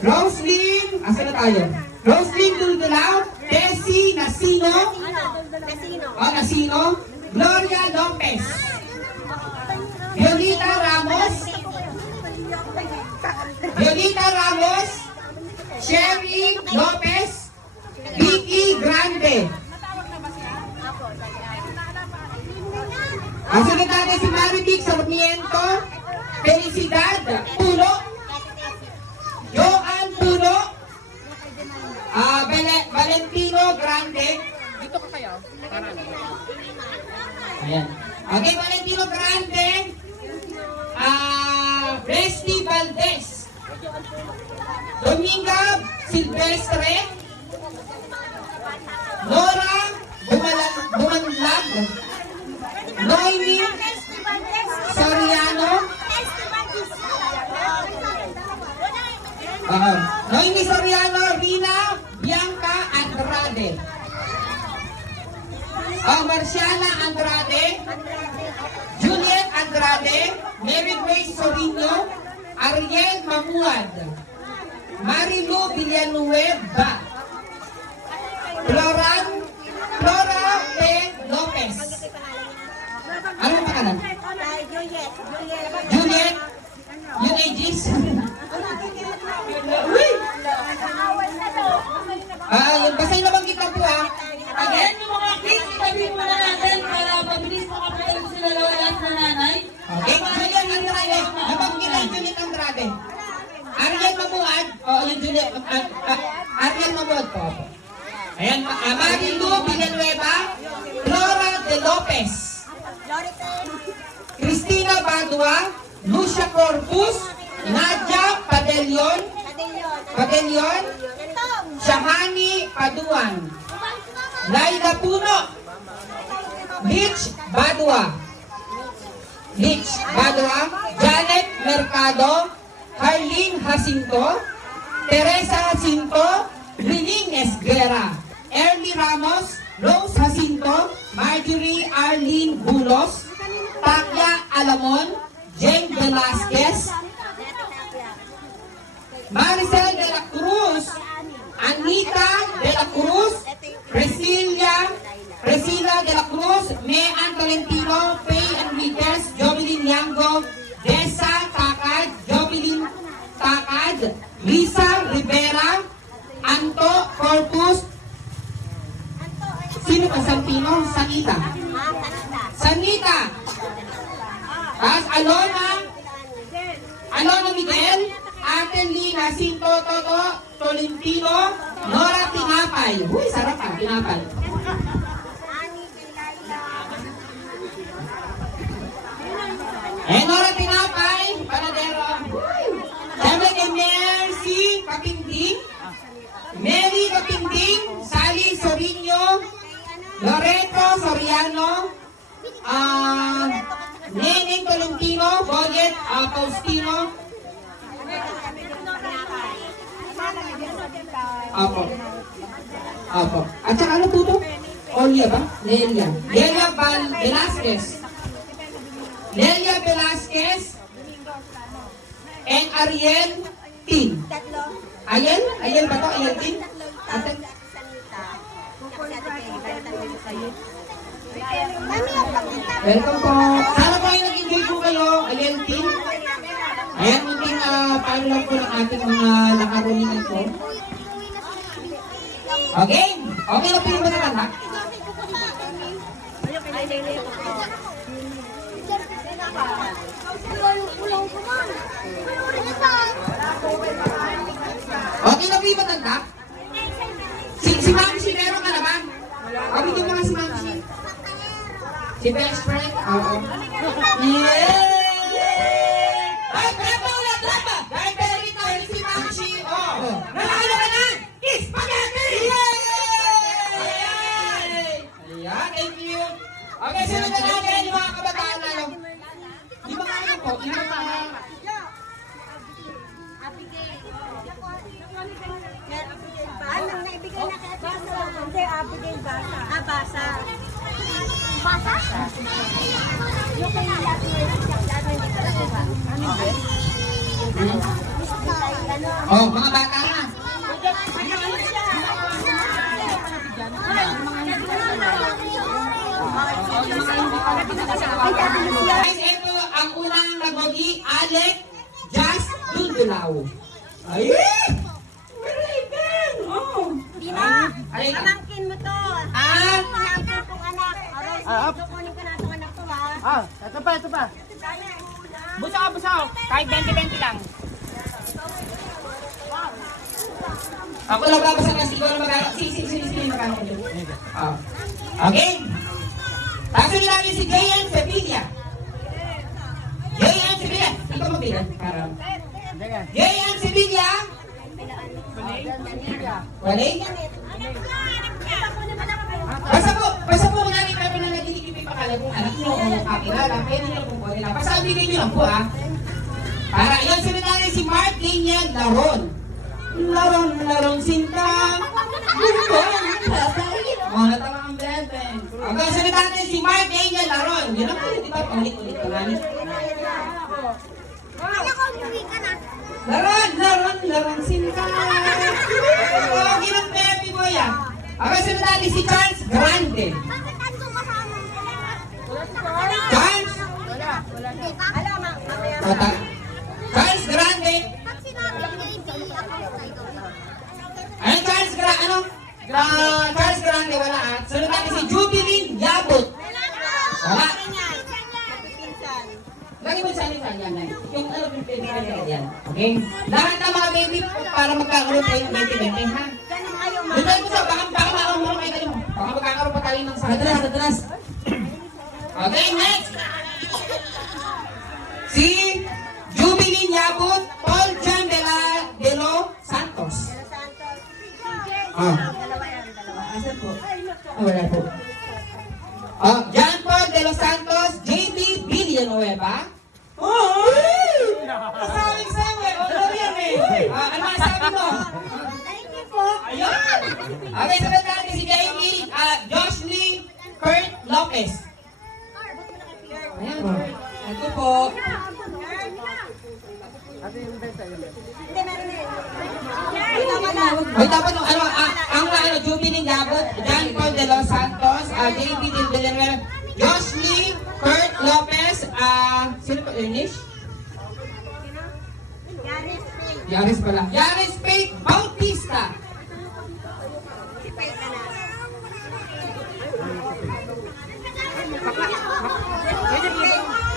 Roslyn. Asa na tayo? Roslyn Duldulao. Tessie Nasino. Nasino. Gloria Lopez. Violeta Ramos. Sherry Lopez. Vicky Grande. Ang sunod natin si Marivic Sarmiento. Felicidad Puno. Joan Puno. Valentino Grande. Dito ka kayo. Ayan. Okay, Valentino Grande. Resty Valdez. Dominga Silvestre. Nora Bumanlag. Noemi Soriano, Rina Bianca Andrade. Marciana Andrade, Juliet Andrade, Mary Grace Sorino, Ariel Mamuad, Marilu Villanueva, Flora P. Lopez. Ano ang pangalan? Juliet? Yung ages? Uy! Basta yung nabanggit lang po ha. Again, yung mga kids, itabi muna natin para mabilis makapunta mo sila lahat na nanay. Okay, Juliet Andrade. Nabanggit lang Juliet Andrade. Ariel Mamuad. Yung Juliet. Ariel Mamuad po. Ayan, Marilu Villanueva, Flora de Lopez, Cristina Badua, Lucia Corpus, Nadia Padelion, Shahani Paduan, Laila Puno, Litch Badua, Janet Mercado, Harleen Jacinto, Teresa Jacinto, Riling Esguera, Erly Ramos, Rose Jacinto, Marjorie Arlene Bulos, Takya Alamon, Jane Velasquez, Maricel de la Cruz, Anita de la Cruz, Priscilla de la Cruz, Mean Tolentino, Faye Enriquez, Jovelyn Yango, Desa Takad, Jovelyn Takad, Lisa Rivera, Anto Corpus, sino ka? Santino? Sanita. Tapos Alona Miguel, Atelina Jacinto Toto, Tolentino, Nora Tinapay. Uy, sarap ah, Tinapay. Nora Tinapay, Panadero. Siyempre kay Mercy Kapinding, Mary Kapinding, Sally Sorino, Loreto Soriano, Neneng Tolentino, Boyet Faustino. Apo. At saka ano po to? Olia ba? Nelia Velasquez and Ariel Tin. Ariel ba to? Ariel Tin? Ate? Welcome po. Sana po ay nag-enjoy po kayo. Ariel Tin. Ayan, munting paano lang po ng ating mga nakarulingan po. Okay? Okay na po yung matatanda? Okay na po yung matanda? Si Mamsi, meron ka naman? Bigyan mo nga si Mamsi. Si best friend? Oo. Yeah! Ay, bravo ulit, bravo! Dahil very nice si Mamsi. Nanalo ka na! Spaghetti! Yay! Ayan, thank you. Okay, sunod na natin yung mga kabataan na lang. Di ba nga po? Di ba nga? Naibigay na kaya Basa. Hindi, Abigail Basa. Basa. Basa? Yung kaya lahat ng hindi ka nakuha. Mga bata na. Guys, ito ang unang nagogi, Alec Just Dundulaw. Ay! Dina, Alin ka? pamangkin mo to. Pamangkin kong anak. Kukunin ko na itong anak to ha. Ito pa. Busaw. Kahit 20-20 lang. Ako lang babasa na siguro magkano. Sige, magkano ko dyan. Okay? Tapos nila namin si J.N. Sevilla. J.N. Sevilla. Ikaw magbilan. J.N. Sevilla. Walay? Basta po kung namin kayo na nagiging ipakala kung anak nyo o kakilala, kaya nila po po nila. Pasabigay nyo lang po ha. Para iyon sunod natin si Mark Daniel Laron. Larong sinta. Oh, natama ang bebe. Hanggang sa natin si Mark Daniel Laron. Yun ang ulit ito. Ulit-ulit ka nga. Laron sinta. Oh, ginang bebe mo yan. Hanggang sa natin si Charles Grande. Charles? Charles Grande. Ano Charles Grande? Ano? Charles Grande wala at. Sunod natin si Jubilin Yabot. Wala. Lagi mo sa akin yan. Yung ano yung pinipili yan. Okay? Lahat ng mga baby para magkakaroon tayo ng 20-20, ha? Dito mo sa baka makamuro kayo kayo. Baka magkakaroon pa tayo ng sakit. Atras. Okay, next. Si Jubilin Yabot, Paul John de los Santos. Asan po? Wala po. John Paul de los Santos, JB Villanueva. Masabi sa'yo eh, honor yan eh. Ano masabi mo? Ayun! Okay, sabat natin si Jamie, Jocelyn Kurt Lopez. Ayan, Kurt. Ito po. May dapat yung ang Jubilin Yabot, John Paul de los Santos, JB Villanueva, Jocelyn Kurt Lopez, sino po, Inish? Yaris pala. Yaris Faith Bautista.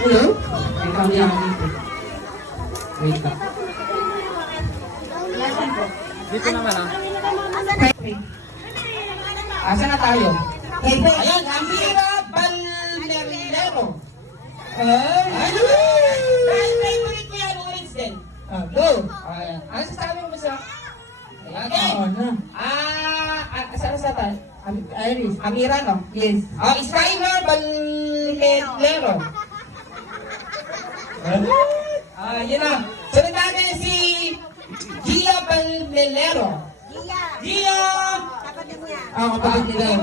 Hello? Ikaw niya dito. Wait lang. Dito naman ha. Asa na tayo? Ayun, Amira Balmerlero. Ano? Dahil favorite ko yan, orange din. Go! Ayan. Ano sasabi mo sa... Ayan. Saan sa tayo? Iris. Amira, no? Yes. Skyler Balmerlero. Yun na. Sunod natin si Gia Balmelero. Gia! Kapatid nila.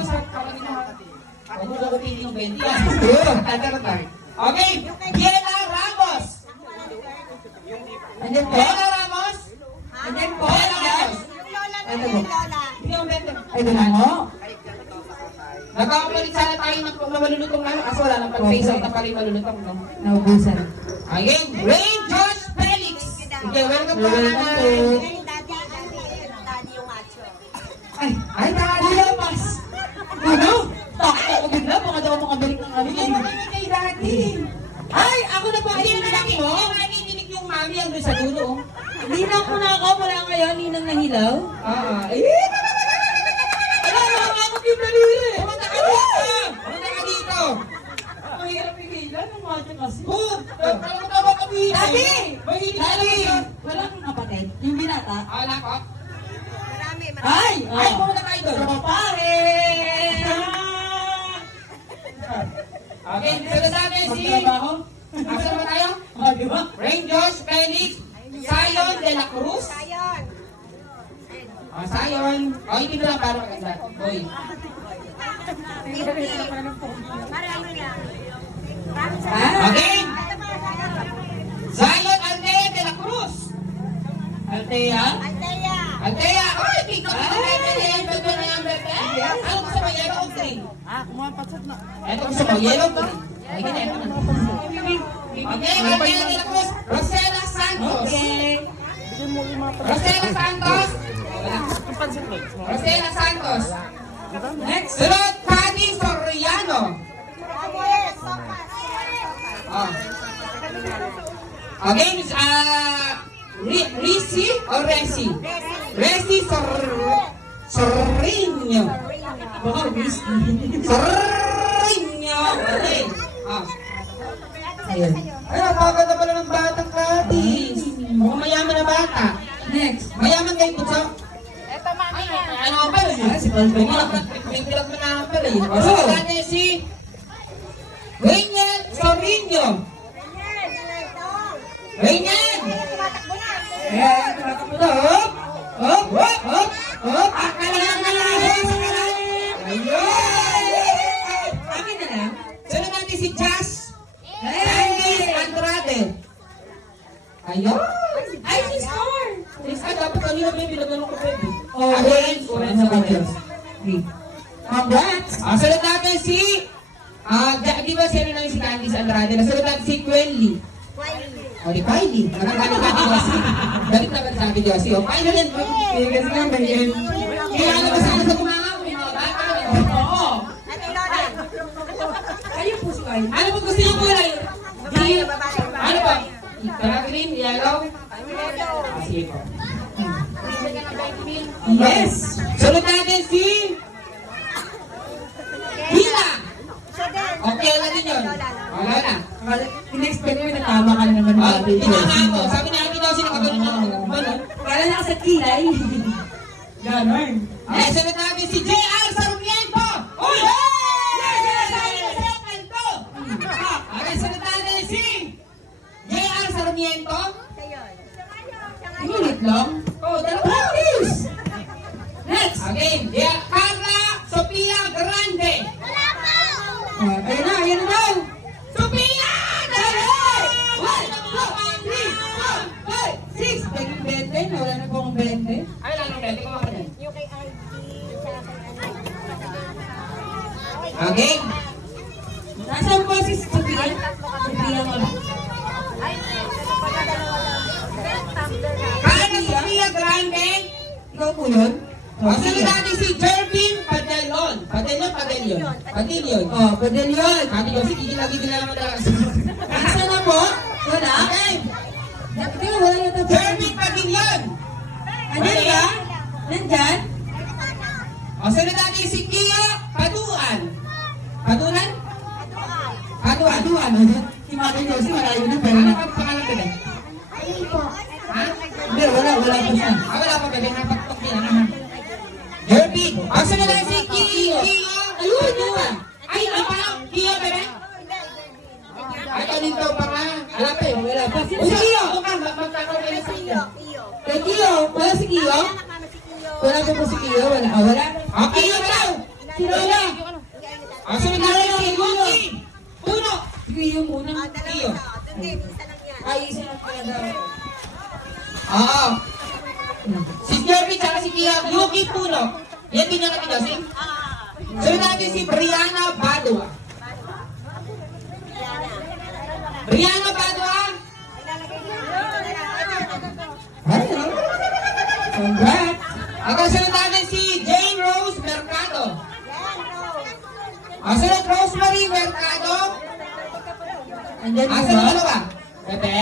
Huwag mo ko pili ng 20. Okay, Giela Ramos. Andyan po? Giela Ramos. Andyan po? Giela Ramos. Ano po? Hindi ang 20. Ay, ganun mo? Nagkakapalit sana tayo ng malulutong ano kasi wala lang pag-face out na pala yung malulutong. No? Naubusan. Again, Rain Josh Felix. Okay, welcome po. Ay, nakakalapas. Ano? Takot ako bigla. Baka daw makabalik ng kami. Bigyan mo naman kay Daddy. Ay, ako na po. Hindi na laki mo. Nanininig yung mami ang doon sa dulo. Ninang ko na ako. Wala ngayon. Ninang nahilaw. Alam mo, ako yung daliri. Pumunta ka dito. Pumunta ka dito. Mahirap pigilan. Ang mati kasi. Tawa ka dito. Daddy! Mahilig ka Daddy! dito. Wala kang kapatid. Yung binata. Wala ko. Ay! Ay, pumunta tayo doon. Sama pare! Okay, dito sa atin si... Magtrabaho? Asan ba tayo? Di ba? Rain Josh Felix. Zion de la Cruz. Zion. Hindi mo lang para maganda. Boy. Okay. Zion Altea de la Cruz. Altea? Altea. Ay, ikaw na yan. Bebe na yan, bebe. Ano gusto mo? Yellow o green? Ito gusto mo? Yellow o green? Ay, ganyan. Okay, Altea de la Cruz. Rosela Santos. Rosela Santos. Rosela Santos. Next. Sunod, Patty Soriano. Okay, Risi o Resi? Resi Sorrinyo. Baka Risi. Sorrinyo. Okay. Ayun. Ay, napakaganda pala ng batang Katis. Mukhang mayaman na bata. Next. Mayaman kayo, Butso. Eto mami yan. Ano ka pala? Si Paldo nga. May pilat mo na pala yun. O, sa natin si Rainiel Sorrinyo. Rainiel! Eh, tumatakbo na. Ayun! Akin na lang. Sunod natin si Jazz. Candice Andrade. Ayun! Ay, si Star! Si Star, dapat kanina pa yung pinagano ko pwede. Oh, again, sa kanyas. Congrats! Sunod natin si... di ba sino na si Candice Andrade? Sunod natin si Quelly. O, di Kylie. Nakagaling ka di Josie. Galit naman sa akin Josie. O, Kylie yan. Kasi nga ba yun? Kaya ano ba sana sa kumanga ko? Yung mga bata. Oo. Kayo po si Kylie. Ano po gusto niyo kulay? Babae, babae. Ano ba? Green, yellow? Sige po. Yes! Sunod natin si... Hila! Okay lang din yun. Wala na. In-expect ko na tama ka naman Tinama ako. Sabi niya, hindi daw sila kagano'n na ano. Kala na sa kilay. Ganon. Okay, sunod natin si J.R. Sarmiento! Uy! Okay, sunod natin si J.R. Sarmiento. Minute lang. Oh, dalawa. Next. Okay, Carla Sofia Grande. Ayun na, ayun na daw. Sofia! Dali! 1, 2, 3, 4, 5, 6. Naging 20, wala na pong 20. Ay, lang, pwede ko makanan. Okay. Nasaan po si Sophia? Sophia nga ba? Carla Sofia Grande. Ikaw po yun? Sunod natin si Jervin Padellon. Padellon. Oh, Padellon. Sabi ko, sige, lagi na naman talaga. Nasaan na po? Wala? Okay. Hindi, wala na ito. Jervin Padellon. Andyan ba? Nandyan? Sunod natin si Kia Paduan. Paduan? Paduan. Si Mami Josie, malayo na, pero Ano na. ang pangalan ko din? Ha? Hindi, wala pa siya. Wala pa pwede. Napaktok din. Jervin. Sunod natin si Kia. Ayun, yun. Ay, ang parang Kia, bebe? Ay, kanin daw pa nga. Wala pa eh. Wala pa. O, si Kia. Magkakaroon kayo sa Kia. Kay Kiyo, wala si Kiyo? Wala po po si Kiyo, wala. Ah, wala. Kia daw. Si Lola. Sunod natin si Lucky. Puno. Si Kiyo muna. Kia. Ay, isa lang pala daw. Oo. Si Jervin tsaka si Kia, Yuki Puno. Yan din yung natin si. Sunod natin si Brianna Badua. Brianna Badua. Ay, congrats. Ako sunod natin si Jane Rose Mercado. Sunod Rosemary Mercado. Andyan mo Sunod ba? ano ba? Bebe?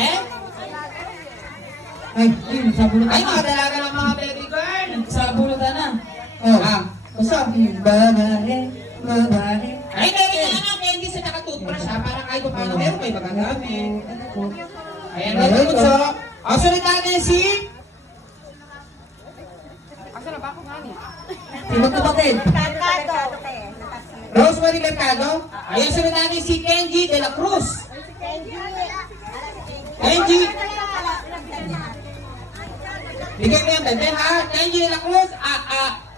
Ay, ayun, nagsabunutan Ay, na. mga dalaga ng mga baby girl. Nagsabunutan na. Oh. Ah. Basta, babae, babae. Ay, meron na nga candy sa naka-toothbrush ha. Para kahit pa paano meron kayo magagamit. Ayan, meron po so. Sunod natin si... Si magkapatid. Rosemary Mercado. Ayan, sunod natin si Kenji de la Cruz. Kenji. Bigyan mo yan, bebe, ha? Kenji de la Cruz.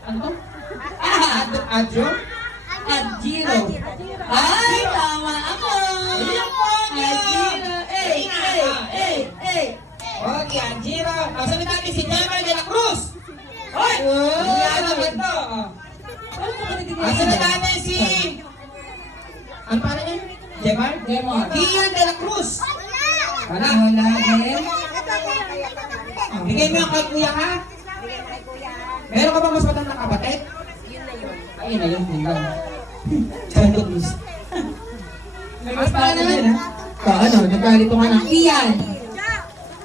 Ano to? Adjo? Adjiro. Ay, tama ako. Adjiro. Okay, Adjiro. Sunod natin si Jemar de la Cruz. Hoy! Oh! Yan ang ito. Sunod natin si... Ano pa rin yan? Jemar? Jemar. Gian de la Cruz. Wala. Wala din. Bigay mo yung kay kuya, ha? Meron ka ba mas matandang kapatid? Ayun na yun. Yun lang. Charot, miss. Mas paano din, ha? Ano, nagkalito nga ng Kian.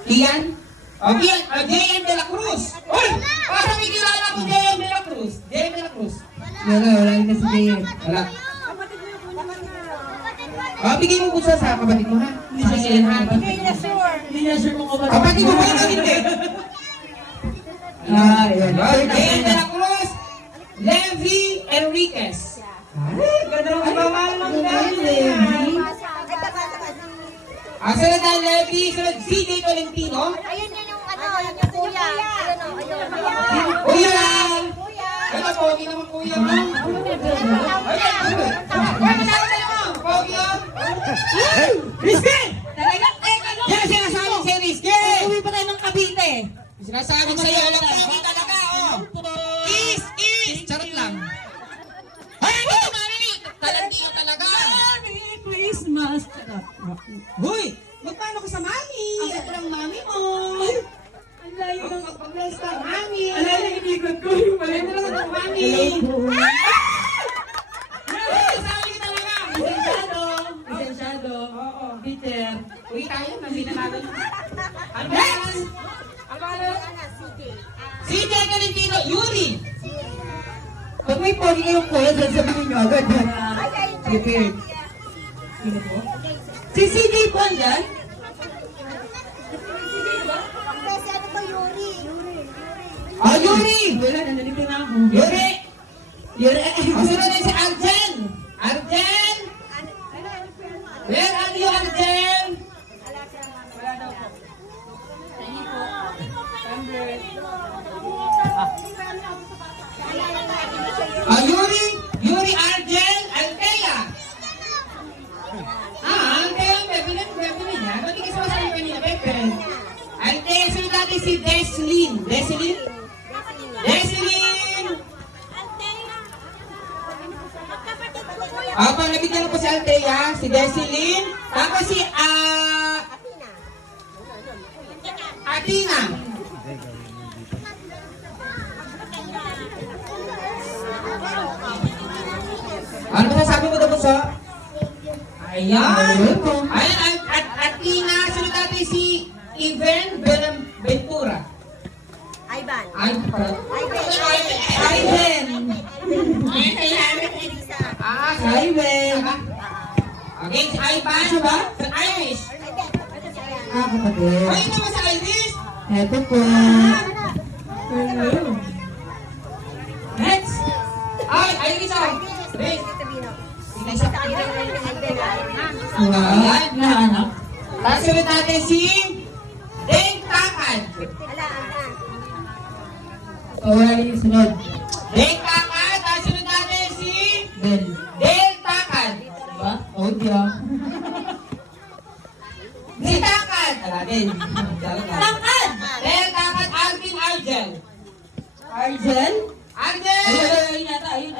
Kian? O, Kian. J.M. de la Cruz. Uy! Parang ikilala ko J.M. de la Cruz. J.M. de la Cruz. Wala yun na si Jayen. Wala. Bigay mo pusa sa kapatid mo, ha? Hindi siya siya, ha? Hindi na sure kung kapatid. Kapatid mo ba yung hindi? Ah, yun. J.M. de la Cruz. Levi Enriquez. Ay, ganda ng pamahal ng Levi. Sunod na Levi, sunod CJ Tolentino. Ayun yun yung ano, yung kuya. Ayun o, ayun. pogi naman kuya mo. Ay, manalo mo. Pogi oh. Rizky! Talaga, teka lang. Yan sinasabi si Rizky! Uwi pa tayo ng Cavite. Sinasabi sa'yo, alam pogi talaga, oh! Is! Charot lang. Ay, hindi, mami! Talandiyo talaga! Merry Christmas. Huy! Magpaano ka sa mami? Ang ganda ng mami mo! Ang layo ng Pag-bless ka, mami! Alay na inikot ko yung Ang ganda lang ng mami! Sabi ka talaga! Lisensyado. Oo. Peter. Uwi tayo, nandito natin. Ano ba yan? Ang pangalan? CJ Valentino, Yuri! Pag may pogi kayong kuya, sasabihin nyo agad. Prepare. Si CJ po andyan? Kasi ano to, Yuri? Oh, Yuri! Wala na, nalito na ako. Yuri! Yuri! Ang sunod na si Arjen! Arjen! Where are you, Arjen? Yuri! Yuri Arjen Altea! Altea, Pepe niya. Ba't di ka sumasabi kanina, Pepe? Altea, sunod natin si Deslyn. Deslyn? Deslyn! Nabigyan ko si Altea, si Deslyn. Tapos si, Atina. Ano ba sabi mo daw sa? Ayan! Ayan, Atina. Sunod natin si Ivan Ventura. Ivan. Ivan. Si Ivan. Okay, si Ivan. Siya ba? Sa Irish. Kapatid. Ayun naman sa Irish. Eto po. Next. Ayun isa. Next. Isa. Ayan, nahanap. Tapos sunod natin si Deng Takad. Wala yung sunod. Deng Takad. Tapos sunod natin si Bell. Deng Takad. Diba? Oh, diya. Si Takad. Alagin. Takad. Deng Takad. Alvin Argel. Argel? Argel! Ayun yata, ayun,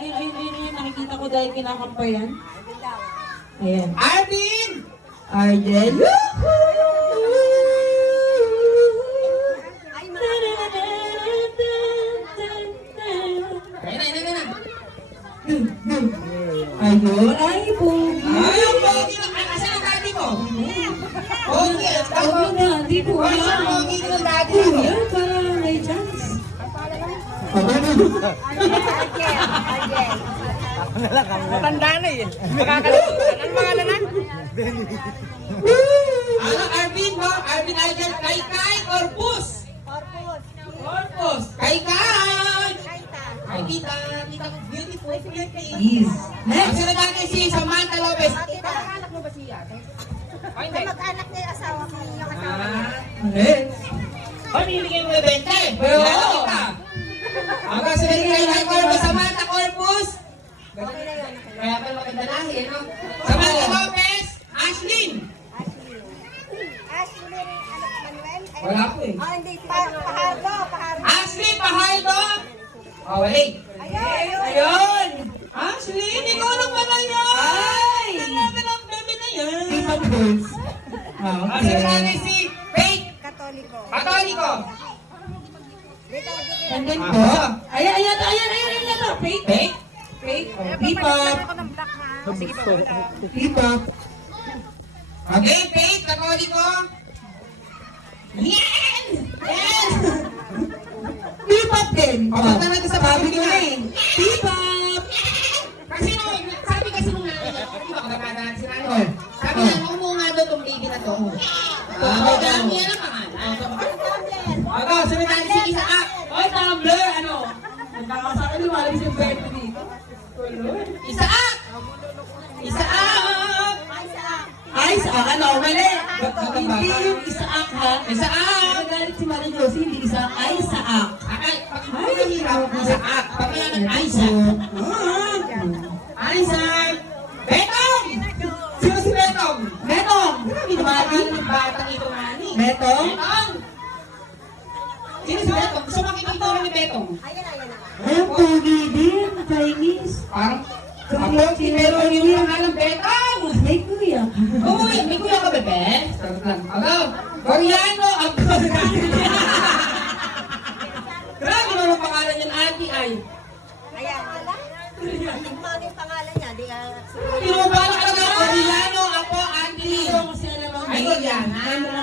nakikita ko dahil kinakampa yan. Ayan. Arvin! Argel. Ayun na. Ayun. Ay, pogi. Ay, ang pogi na. Asan ang daddy mo? Pogi. Sabi na, di ko Asan ang alam. pogi ng daddy mo? Yan, para may chance. Matanda na eh. Makakalimutan. Ano mga nanan? Ano, Arvin mo? Arvin Argel, Kai Corpus? Corpus. Kai! Ay, kita ko beautiful. Yes. Ang sunod natin si Samantha Lopez. Anak mo ba siya? Ay, hindi. Mag-anak niya yung asawa ko, yung asawa niya. Next. Ay, binibigay mo na 20. Pero, ang kasunod kay Corpus, Samantha Corpus. Kaya pala maganda lahi, no? Samantha Lopez, Ashlyn. Ashley, anak Manuel. Wala po eh. Hindi. Pahardo. Ashley Pahaldo. Oh, wali. Ayun. Ashley, ikaw lang pala yan. Ay! Dalawa ng bebe na yan. Tita Girls. Ang sunod natin si Faith Katoliko. Katoliko. And then po, Ako. Ayan yata. Faith. Faith. P-pop. P-pop. Okay, Faith Katoliko. Yan! Yan! P-pop din. Papunta natin sa Sabi baby ko na na eh. P-pop. Kasi sabi kasi nung nanay niya, di ba kamagana natin si nanay? Sabi niya, nung umunga daw itong baby na to. Dami yan ang pangalan. Ako, sunod natin si Isaac. Oy, Tumblr, ano? Nagkakasakit, lumalabas yung birthday dito. Isaac! Isaac! Ay, ano, mali. Hindi yung Isaac, ha? Isaac! Nagalit si Maria Josie, hindi Isaac. Ay, Isaac. Ay, pag mahirap. tawag mo sa app. Pagkailangan Isaac. Isaac! Betong! Sino si Betong? Betong! Grabe naman ng batang ito nga ni. Betong? Betong! Sino si Betong? Gusto makikita ko ni Betong. Ayun, pogi din, Chinese. Parang Pogi, pero yung pangalan Betong! May kuya. Uy, may kuya ka, bebe? Sarap lang. Agaw, Koreano! Grabe naman ang pangalan yan, ate ay. Ayan. Ano yung pangalan niya? Di ka... Hindi mo ba alam ka? Koreano, ako, ate. Ay, Koreana.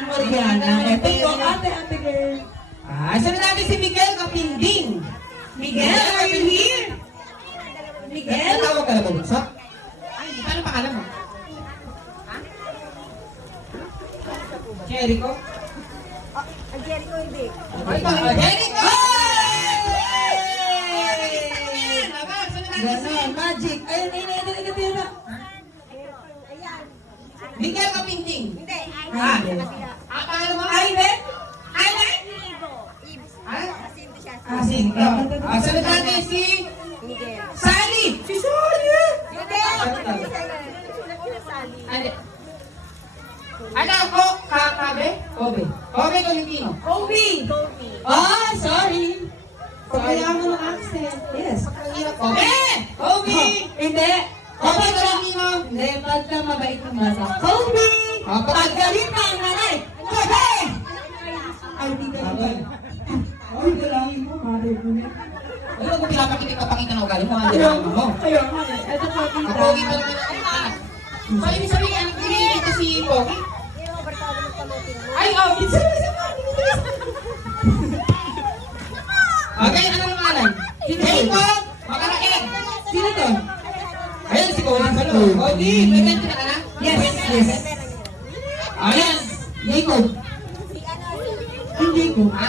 Koreana. Ito po, ate girl. Saan natin si Miguel Kapinding? Miguel, are you here? Miguel? Natawag ka na ba, Bunso? Ay, hindi ka na pangalan mo. Jericho? Ang Jericho hindi. Jericho! Ganon, magic. Ayun, ayun. Ayan. Miguel Kapinding. Hindi. Ah, pangalan mo? Aiden? Aiden? Ibo. Ah? Kasi hindi siya. Sige. Sunod natin si Miguel. Sally! Si Sally! Ano? Ano ako? Kabe? Kobe. Kobe Tolentino. Kobe! Ah, sorry. Pagkailangan mo ng accent. Yes. Kobe! Kobe! Hindi. Kobe Tolentino. Hindi, pagka mabait ng basa. Kobe! Paggalit na ang nanay. Kobe! Ay, di ka naman. Ay, dalangin mo, mother mo na. Ano kung pinapakita ng ugali mo? Ang dalaman mo. Ayun, ito po, Ang tita. Pogi pa naman ang anak. So, ibig sabihin, ang pinili ito si Pogi? Hindi mo barkada ng pamangkin mo. Ay, oh, minsan. Okay, ano ang pangalan? Jacob! Makaraig! Sino to? Ayun, si Cody. Cody, may ganti ka na? Yes. Ayan, Jacob. Hindi ko. Ha?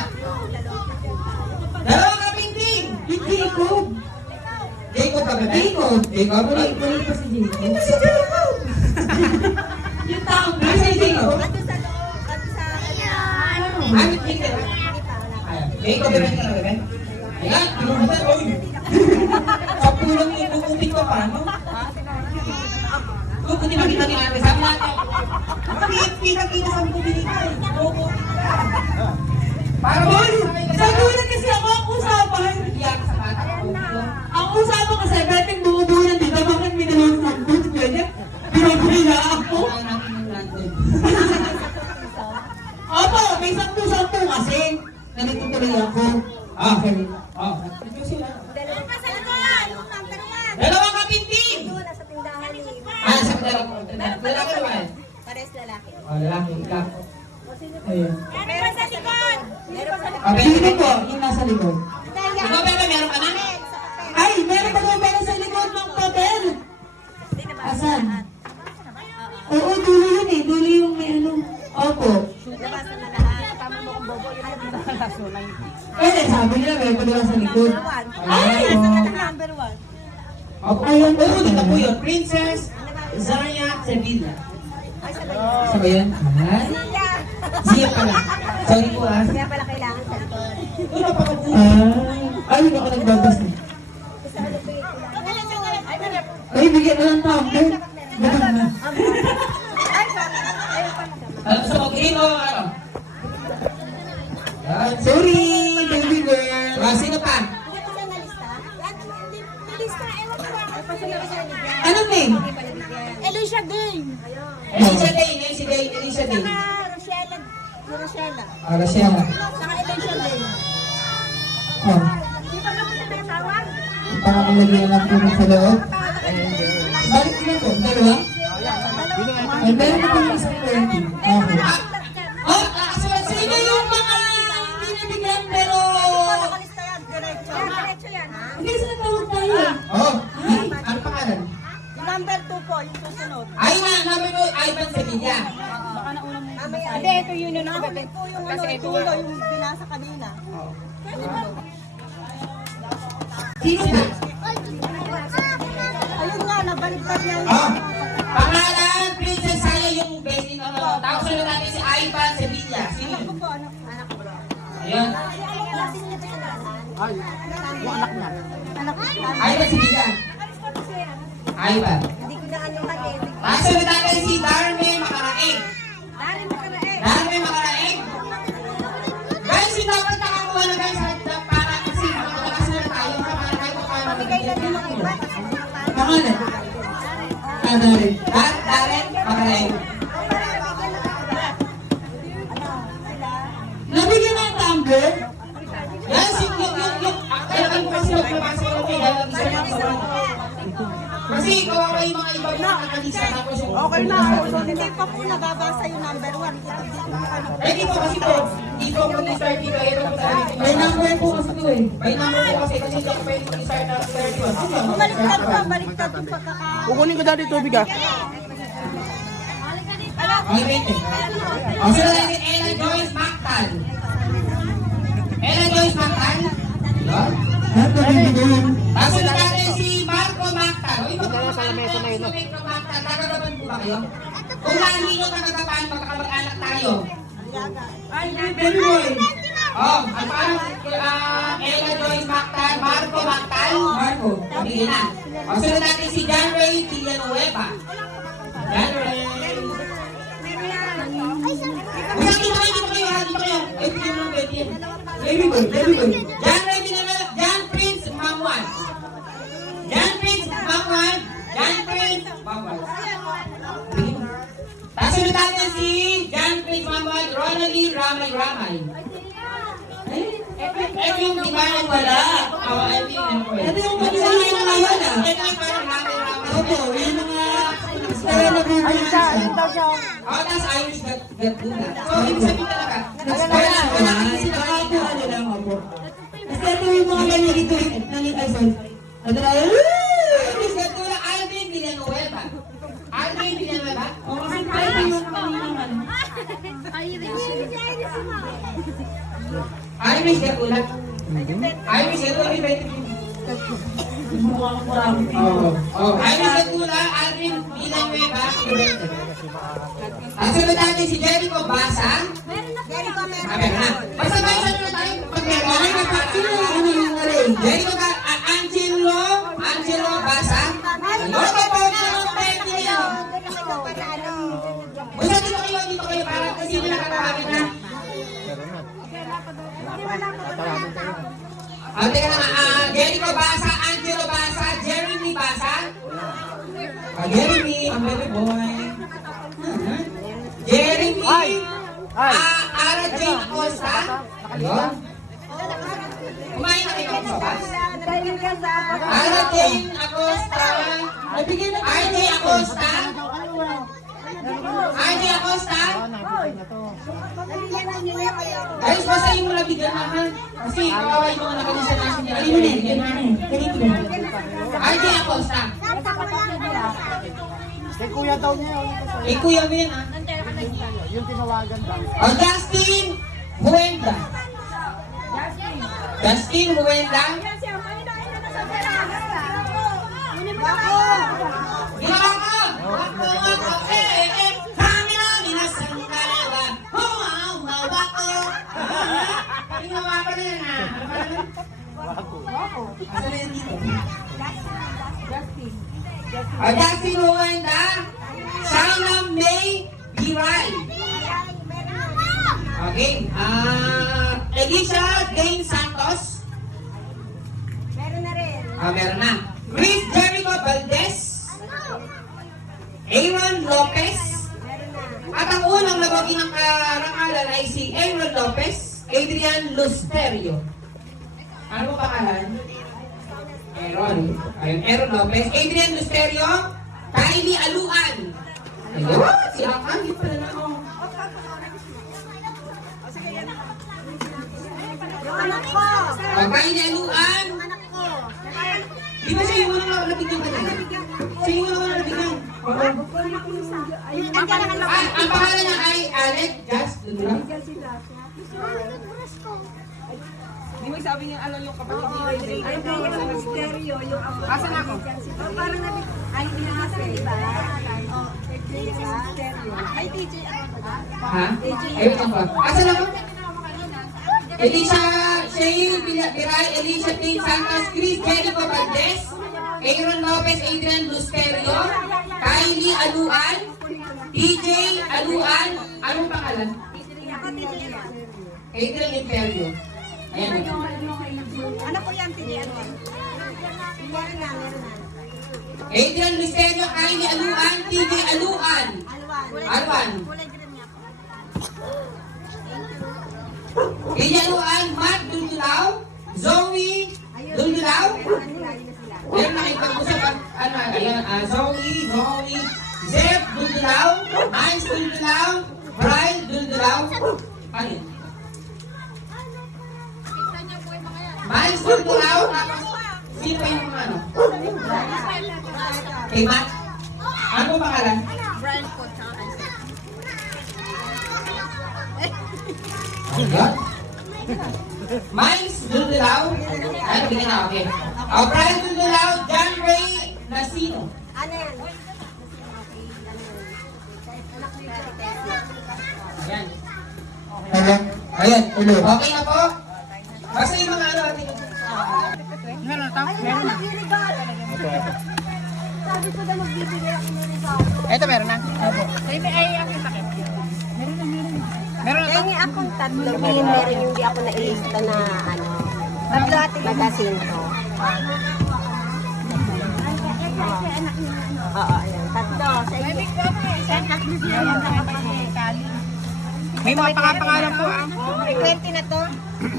Dalawang kapinting! Hindi ko. Jacob ka ba? Jacob. Jacob? Kulit pa si Jimmy. Si Jacob! Yung taong Ah, si Jacob. Ando sa loob. Ando sa kanya. Ah, Jacob. Ayan. Jacob, bebe ka na, bebe? Ayan, pinubutan. Oy! Sa pulang yung bumupit ka pa, no? Kung hindi makita ni Ate, sabi natin, kita sa bumupit ka. Para mo! Sagulat kasi ako ang usapan. Iyak sa bata. Ang usapan kasi, beteng bumubunan dito, bakit minulong sa food pwede? Pinagulila ako. Wala natin yung nandun. Opo, may sakto-sakto kasi. Nandito tuloy ako. Okay. Oh. Dalawang kasaluhan. Yung number one. Dalawang kapinting! Doon, nasa tindahan ni... Ah, sa dalawang. Lalaki naman. Pares lalaki. Oh, lalaki. Ikaw. Ayun. Meron sa likod. Meron sa likod. Okay, Sino po? Yung nasa likod. Ikaw, Bebe, meron ka na? Ay, meron pa daw pera sa likod ng papel. Asan? Oo, dulo yun eh. Dulo yung may ano. Opo. Nabasa na lahat. Tama mo kung bobo. Yun ang nabasa. Eh, sabi nila may padala sa likod. Ay! Number one. Opo. Ayun. Oo, dito po yun. Princess Zaya Sevilla. Sabay yan? Ay. Siya pala. Sorry po ah. Kaya pala kailangan sa likod. Wala pa ka po. Ayun ako nagbabas na. Ay, bigyan na lang tumbler. Baka na. Alam sa mag-in o ano? Yan. Sorry, baby girl. Ah, sino pa? Anong name? Elisha Dane. Elisa Dane. Elisa Dane. Elisa Dane. Rochella. Rochella. Ah, Rosiana. Saka Elisha Dane. Oh, Di pa ba kita may tawag? parang lagyan lang po sa loob. Balik na po, dalawa? Ay, meron na po yung isang 20. Okay. Oh, nakasulat sa inyo yung mga hindi nabigyan pero... Nakalista yan. Diretso. Diretso yan. Ha? Hindi kasi nagtawag tayo. Oh, ano pangalan? Yung number 2 po, yung susunod. Ay na, namin mo, Ivan Sevilla. Mamaya. Hindi, ito yun yung nakabit. Po yung ano, tulo, yung binasa kanina. Sino po? Ayun nga, nabaliktad niya. Oh, pangalan, Princess Saya yung best in ano. Tapos sunod natin si Ivan Sevilla. Sino yun? Ano po, ano? Anak ko bro. Ayun. Ano klase niya pinalaman? Ay ba si Bida? Ay ba? Hindi ko daan yung kanya. Kasunod natin si Darme Makaraig. Dari mo ka na eh. Darme Makaraig. Guys, yung dapat nakakuha na guys para kasi makalakas na tayo para kahit pa paano Pamigay na din mga iba. Pangalan? Darren. Darren Makaraig. Nabigyan ng tumbler? Yes, yung kailangan mo kasi magpapasa yung kay Darren isa lang sa kasi kawawa yung mga ibang nakakalisa tapos yung Okay na. Hindi pa po nababasa yung number 1. Ito dito mo ano. eh di po kasi po hindi po mag-start dito ito po sa May number po kasi ito eh. may number po kasi hindi ako pwede mag-start na 31. Baliktad pa. Baliktad yung pagkaka... Kukunin ko dati tubig ah. Okay, wait eh. O, sila natin Ella Joyce Mactal. Ella Joyce Mactal. Diba? Tapos na natin si Marco Mactal. O, iba po sa lamesa na yun, no? si Marco Mactal. Tagagaban po ba kayo? Kung nahihilo tagagaban, magkakamag-anak tayo. Ay, baby boy. Oh, at parang Ella Joyce Mactal, Marco Mactal. Marco. Sabihin na. O, sunod natin si John Ray Villanueva. John Ray. Basta dito kayo, ha? Dito kayo. Ay, dito naman pwede yan. Baby boy, baby boy. John Ray Villanueva, John Prince Mamuan. John Prince Mamuan. John Prince Mamuan. Tapos sunod natin si John Prince Mamuan, Ronaldine Ramay. Ito yung di ba yung wala? Ito yung ano ko Ito yung pagkasahin na ngayon ah. Ito yung parang Ramay. Opo, yung mga style na bibigyan. Oh, that's Irish Gatuna. So, ibig sabihin talaga, Wala kasi po ano lang ako. Kasi ito yung mga nanilito, ay sorry. Nadala, Irish Gatuna, Alvin Villanueva. Alvin Villanueva? o kasi pwede yung kaninang ano. Irish Gatuna. Irish Gatuna, pwede. Mukha ko marami. Oh, Irish Gatuna, Alvin Villanueva. Ang sunod natin si Jericho Basa. Sabi na. Basta ba isa na tayo? Pag may mga Sino ano yung alay? Jericho Angelo Basa. Ano ba po yung pwede niyo? Basta dito kayo para kasi hindi nakakawagin na. Teka na nga, Jericho Basa, Angelo Basa, Jeremy Basa. Jeremy, ang baby boy. Jeremy, Ara Jane Acosta. Ayun. Kumain na kayo sa bus? Ara Jane Acosta. RJ Acosta. RJ Acosta. Guys, basta yung mga bigyan na ha. Kasi kawawa yung mga nakalisa na siya. RJ Acosta. Si kuya daw niya yun. Eh, kuya mo yan ha. Yung tinawagan daw. O, Justin Huenda. Justin Huenda. Ginawa ko! Ako! Kami na minasang kalawa. Humawa ko! Ginawa ko na yan ha. Asa na yan dito? O, Justin Huenda. Shauna May Biray. Okay. Elisha Dane Santos. Meron na. Chris Jericho Valdez. Aaron Lopez. At ang unang nabagi ng karangalan ay si Aaron Lopez, Adrian Lusterio. Ano po pangalan? Aaron. Ayun, Aaron Lopez. Adrian Lusterio. Kylie Aluan. Ayun, si Akan. Di pala na ako. Kylie Aluan. Di ba siya yung unang nabigyan ka na? Siya yung unang nabigyan. Ang pangalan niya ay Alec Just. Di mo sabi niya ano yung kapatid ni Ray. Asan ako? Ay, hindi na kasi, di ba? Ay, DJ ako. Ha? Ayun ako. Asan ako? Elisha Shea Biray, Alicia Tin Santos, Chris Jericho Valdez, Aaron Lopez, Adrian Lusterio, Kylie Aluan, DJ Aluan, anong pangalan? Adrian Imperio. Ayan. Ano po yan, Tini? Ano? Meron na. Adrian Lusterio, Kylie Aluan, DJ Aluan. Alwan. Kulay green niya. DJ Aluan, Matt Dundulaw, Zoe Dundulaw. Meron na kayo pag-usap at ano, ayan, Zoe, Zeb Dundulaw, Miles Dundulaw, Brian Dundulaw. Ano yun? Miles Dundulaw, tapos sino pa yung mga ano? Kay Matt? Ano ang pangalan? Brian po, tsaka Ayan. Miles Dundulaw. Ano, bigyan na, okay. Brian Dundulaw, John Ray Nasino. Ano yan? Ayan. Ayan, hello. Okay na po? Basta yung mga ano ating... Meron na Meron na. Sabi ko na magbibigay ako ng regalo. Ito meron na. Ay, akin takip. Meron na. Kaya akong tatlo, meron yung di ako nailista na ano, magasin ko. Oo, ayan. Tatlo. Sa inyo. May mga pangalan po. May 20 na to.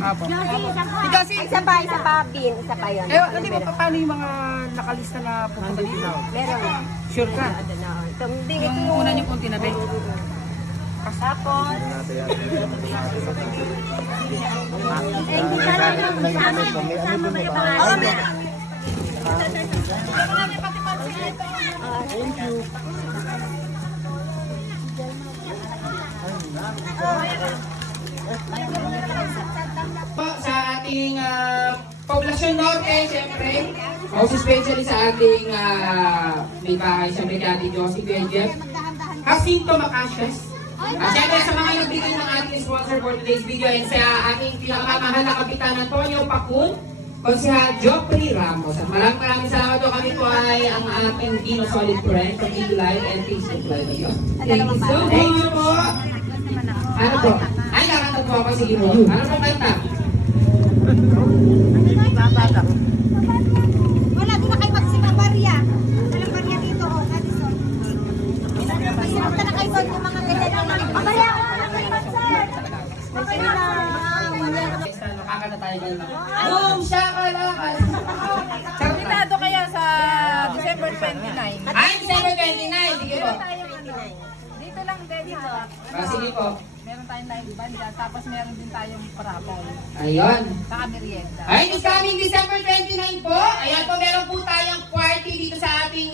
Apo. Isa pa, Bin. Isa pa yun. Hindi mo paano yung mga nakalista na pupunta dito? Meron na. Sure ka? Ito, hindi. Ito Yung una niyo pong tinabi. Tapos, hindi ka lang yung kasama mo yung pangalan. Thank you. Po, sa ating Poblasyon Norte, siyempre, most especially sa ating may bahay, siyempre kay Ate Josie, kay Jeff, Jacinto Macasias. Siyempre sa mga nagbigay ng ating sponsor for today's video and sa ating pinakamamahal na Kapitan Antonio Pacun, Konsehal Joffrey Ramos. At maraming salamat po, kami po ay ang ating Dino Solid Friend from Eagle Live and Facebook Live. Thank you po. Ano po? Ay, kakanta po ako. Sige po. Ano po kanta? Wala, di na kayo magsipabarya. Walang barya dito, oh. Madison. Sinunta na kayo doon yung mga ganyan na mga pabarya. Okay na. Kakanta tayo ganun lang. Boom! Shakalakal! Kandidato kaya sa December 29. Ay, December 29. Sige po. Dito lang din harap. Sige po. Meron tayong live band dyan, tapos meron din tayong parapol. Ayun. Saka merienda. Ay, this coming December 29 po. Ayan po, meron po tayong party dito sa ating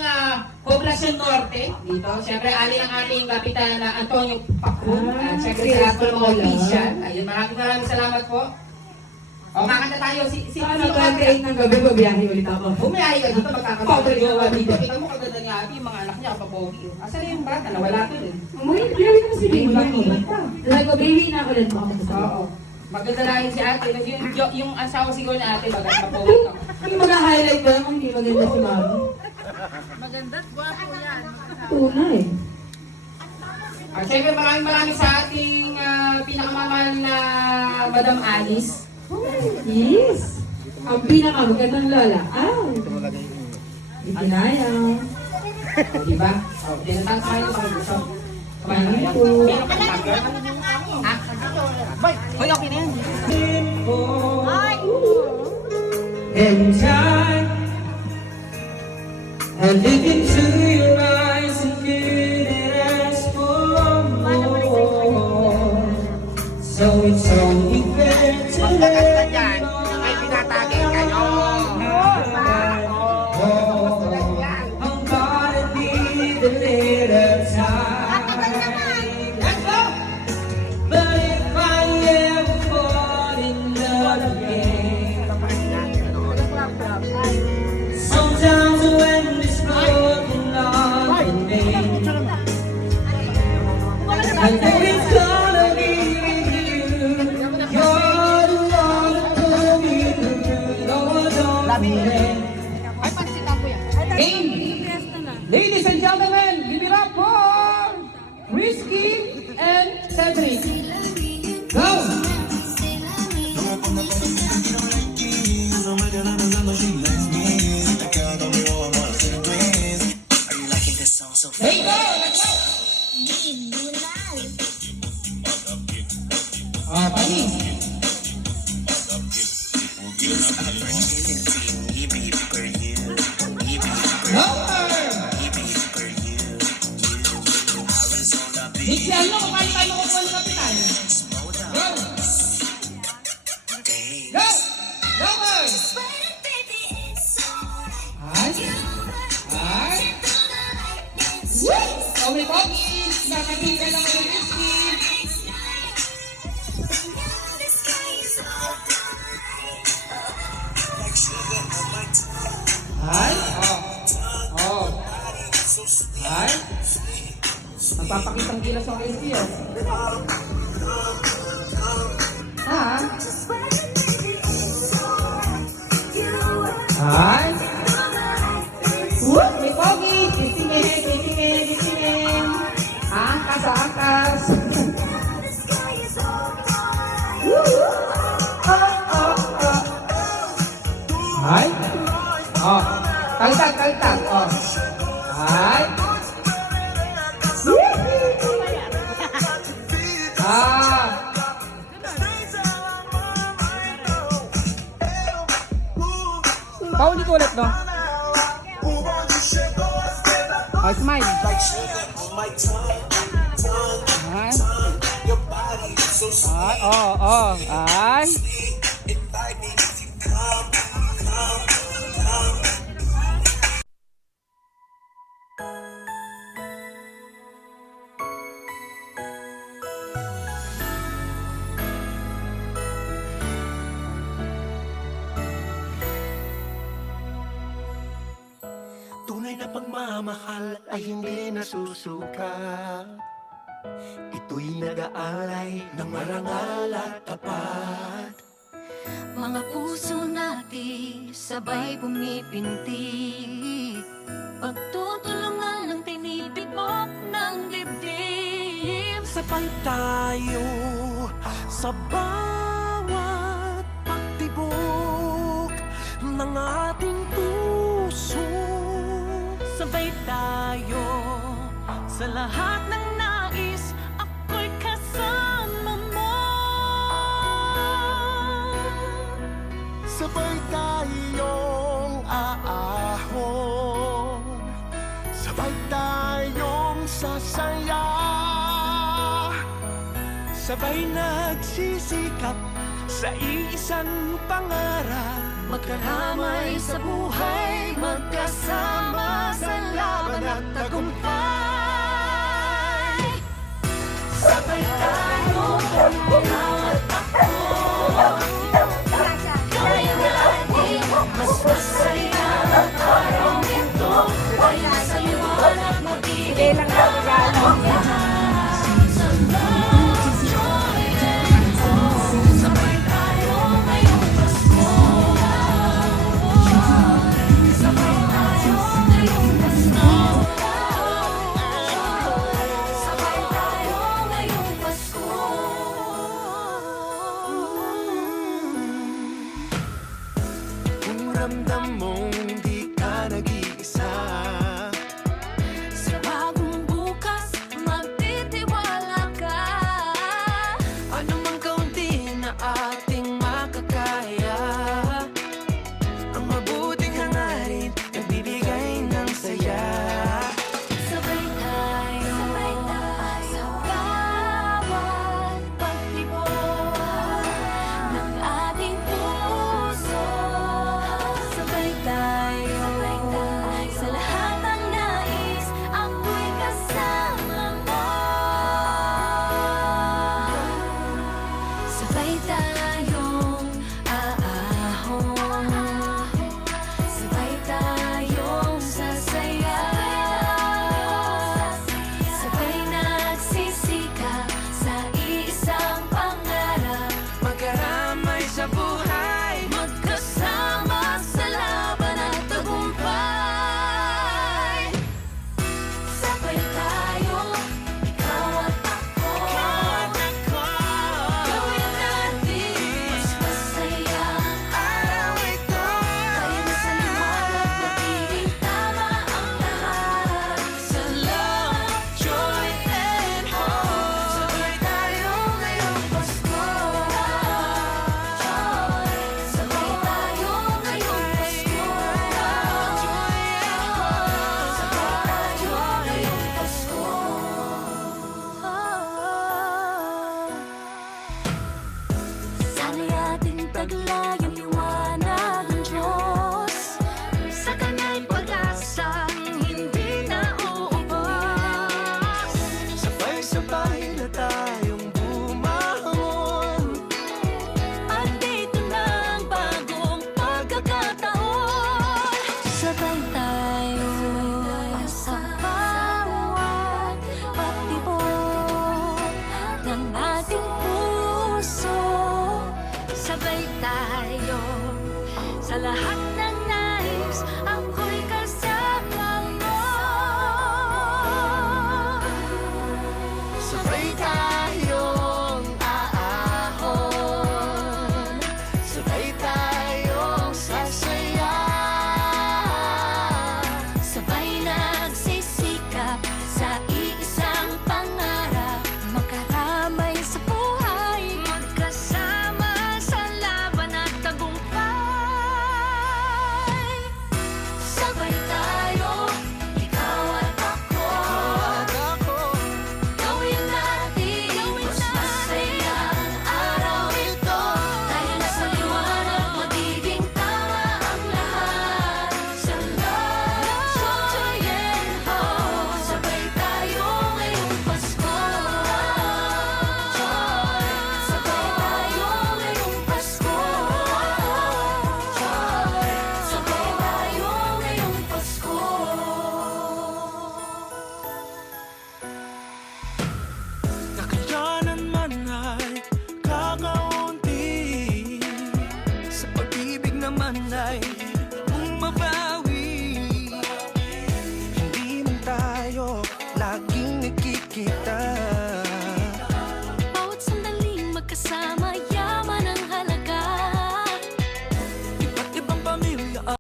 Poblasyon Norte. Dito. Siyempre, ali ang ating Kapitan Antonio Pacun. At siyempre sa ating mga official. Ayun, maraming salamat po. O, kakanta tayo. Sana 28 ng gabi, babiyahe ulit ako. Bumiyahe ka dito, magkakanta jowa dito. Kita mo kaganda niya ate, yung mga anak niya, kapapogi. Asan na yung bata? Nawala ko din. Umuwi, biyahe mo si baby mo. Sabi ko, baby na ako lang ako sa Oo. Maganda na yun si ate. Yung asawa siguro na ate, maganda pogi ka. Yung mag-highlight ba kung hindi maganda si mami? Maganda't gwapo yan. Tunay. At syempre maraming sa ating pinakamamahal na Madam Alice. Yes! Ang pinakamagandang lola. Itinayang. Diba? O, dinatang tayo sa gusto. Kumain na kayo. Meron ka ng tagger? Ha? Hoy, okay na yan. In time, I look into your eyes and couldn't ask for more. So it's only fair to let Dyan, ay pinatagay kayo. I'm gonna be the later time. Let's go! But if I ever fall in love again, sometimes when this broken heart remains, I know it's gonna be with you. You're the one that pulled me through Ay, pansitan ko yan. Game! Ladies and gentlemen, give it up for Risky and Cedric. Go! Hey, go! Let's go! Pani. Dixie, ano? Kumain tayo makukuha ng kapitan. Go! Go! Go, boys! Ay! Ay! Woo! Oh, may pokis! Nakatigan ako ng Risky! Ay! Oh! Oh! Ay! Nagpapakitang gilas ang Risky, oh. Ha? Ay! Woo! May pogi! Gisingin! Gisingin! Gisingin! Angkas! Angkas! Woo! Oh! Oh! Oh! Ay! Oh! Kaltag! Kaltag! Oh! Ay! Ah! Paulit ulit, no? Oh, smile. Ay. Ay, oh, oh. Ay. Tunay na pagmamahal ay hindi nasusuka. Ito'y nag-aalay ng marangal at tapat. Mga puso natin sabay pumipintig, pagtutulungan ng tinitibok ng dibdib. Sabay tayo sa bawat pagtibok ng ating puso. Sabay tayo sa lahat ng nais, ako'y kasama mo. Sabay tayong aahon, sabay tayong sasaya, sabay nagsisikap sa isang pangarap. Magkaramay sa buhay, magkasama sa laban at tagumpay. Sabay tayo, bawat ako. Kaya natin, mas masaya ang araw nito. Kaya sa'yo at magiging ang sa love, joy, and hope. Sabay tayo ngayong Pasko. Sabay tayo ngayong Pasko. Sabay tayo ngayong Pasko. Kung ramdam mong di ka nag-iisa, Sa bagong bukas, magtitiwala ka. ano mang kaunti na ating makakaya, ang mabuting hangarin nagbibigay ng saya. Sabay tayo sa bawat pagtibok ng ating puso. Sabay tayo sa Sa lahat ng nais, ako'y kasama mo. Sabay tayong aahon, sabay tayong sasaya. Sabay nagsisikap sa iisang pangarap, magkaramay sa buhay, magkasama sa laban at tagumpay. Sabay tayo, ikaw at ako, gawin natin mas masayang araw ito. Dahil sa liwanag magiging tama ang lahat. Sa love, joy and hope, sabay tayo ngayong Pasko. Joy, sabay tayo ngayong Pasko. Joy, sabay tayo ngayong Pasko. Kakayanan man ay kakaunti, sa pag-ibig naman ay kung mabawi. Hindi man tayo laging nakikita,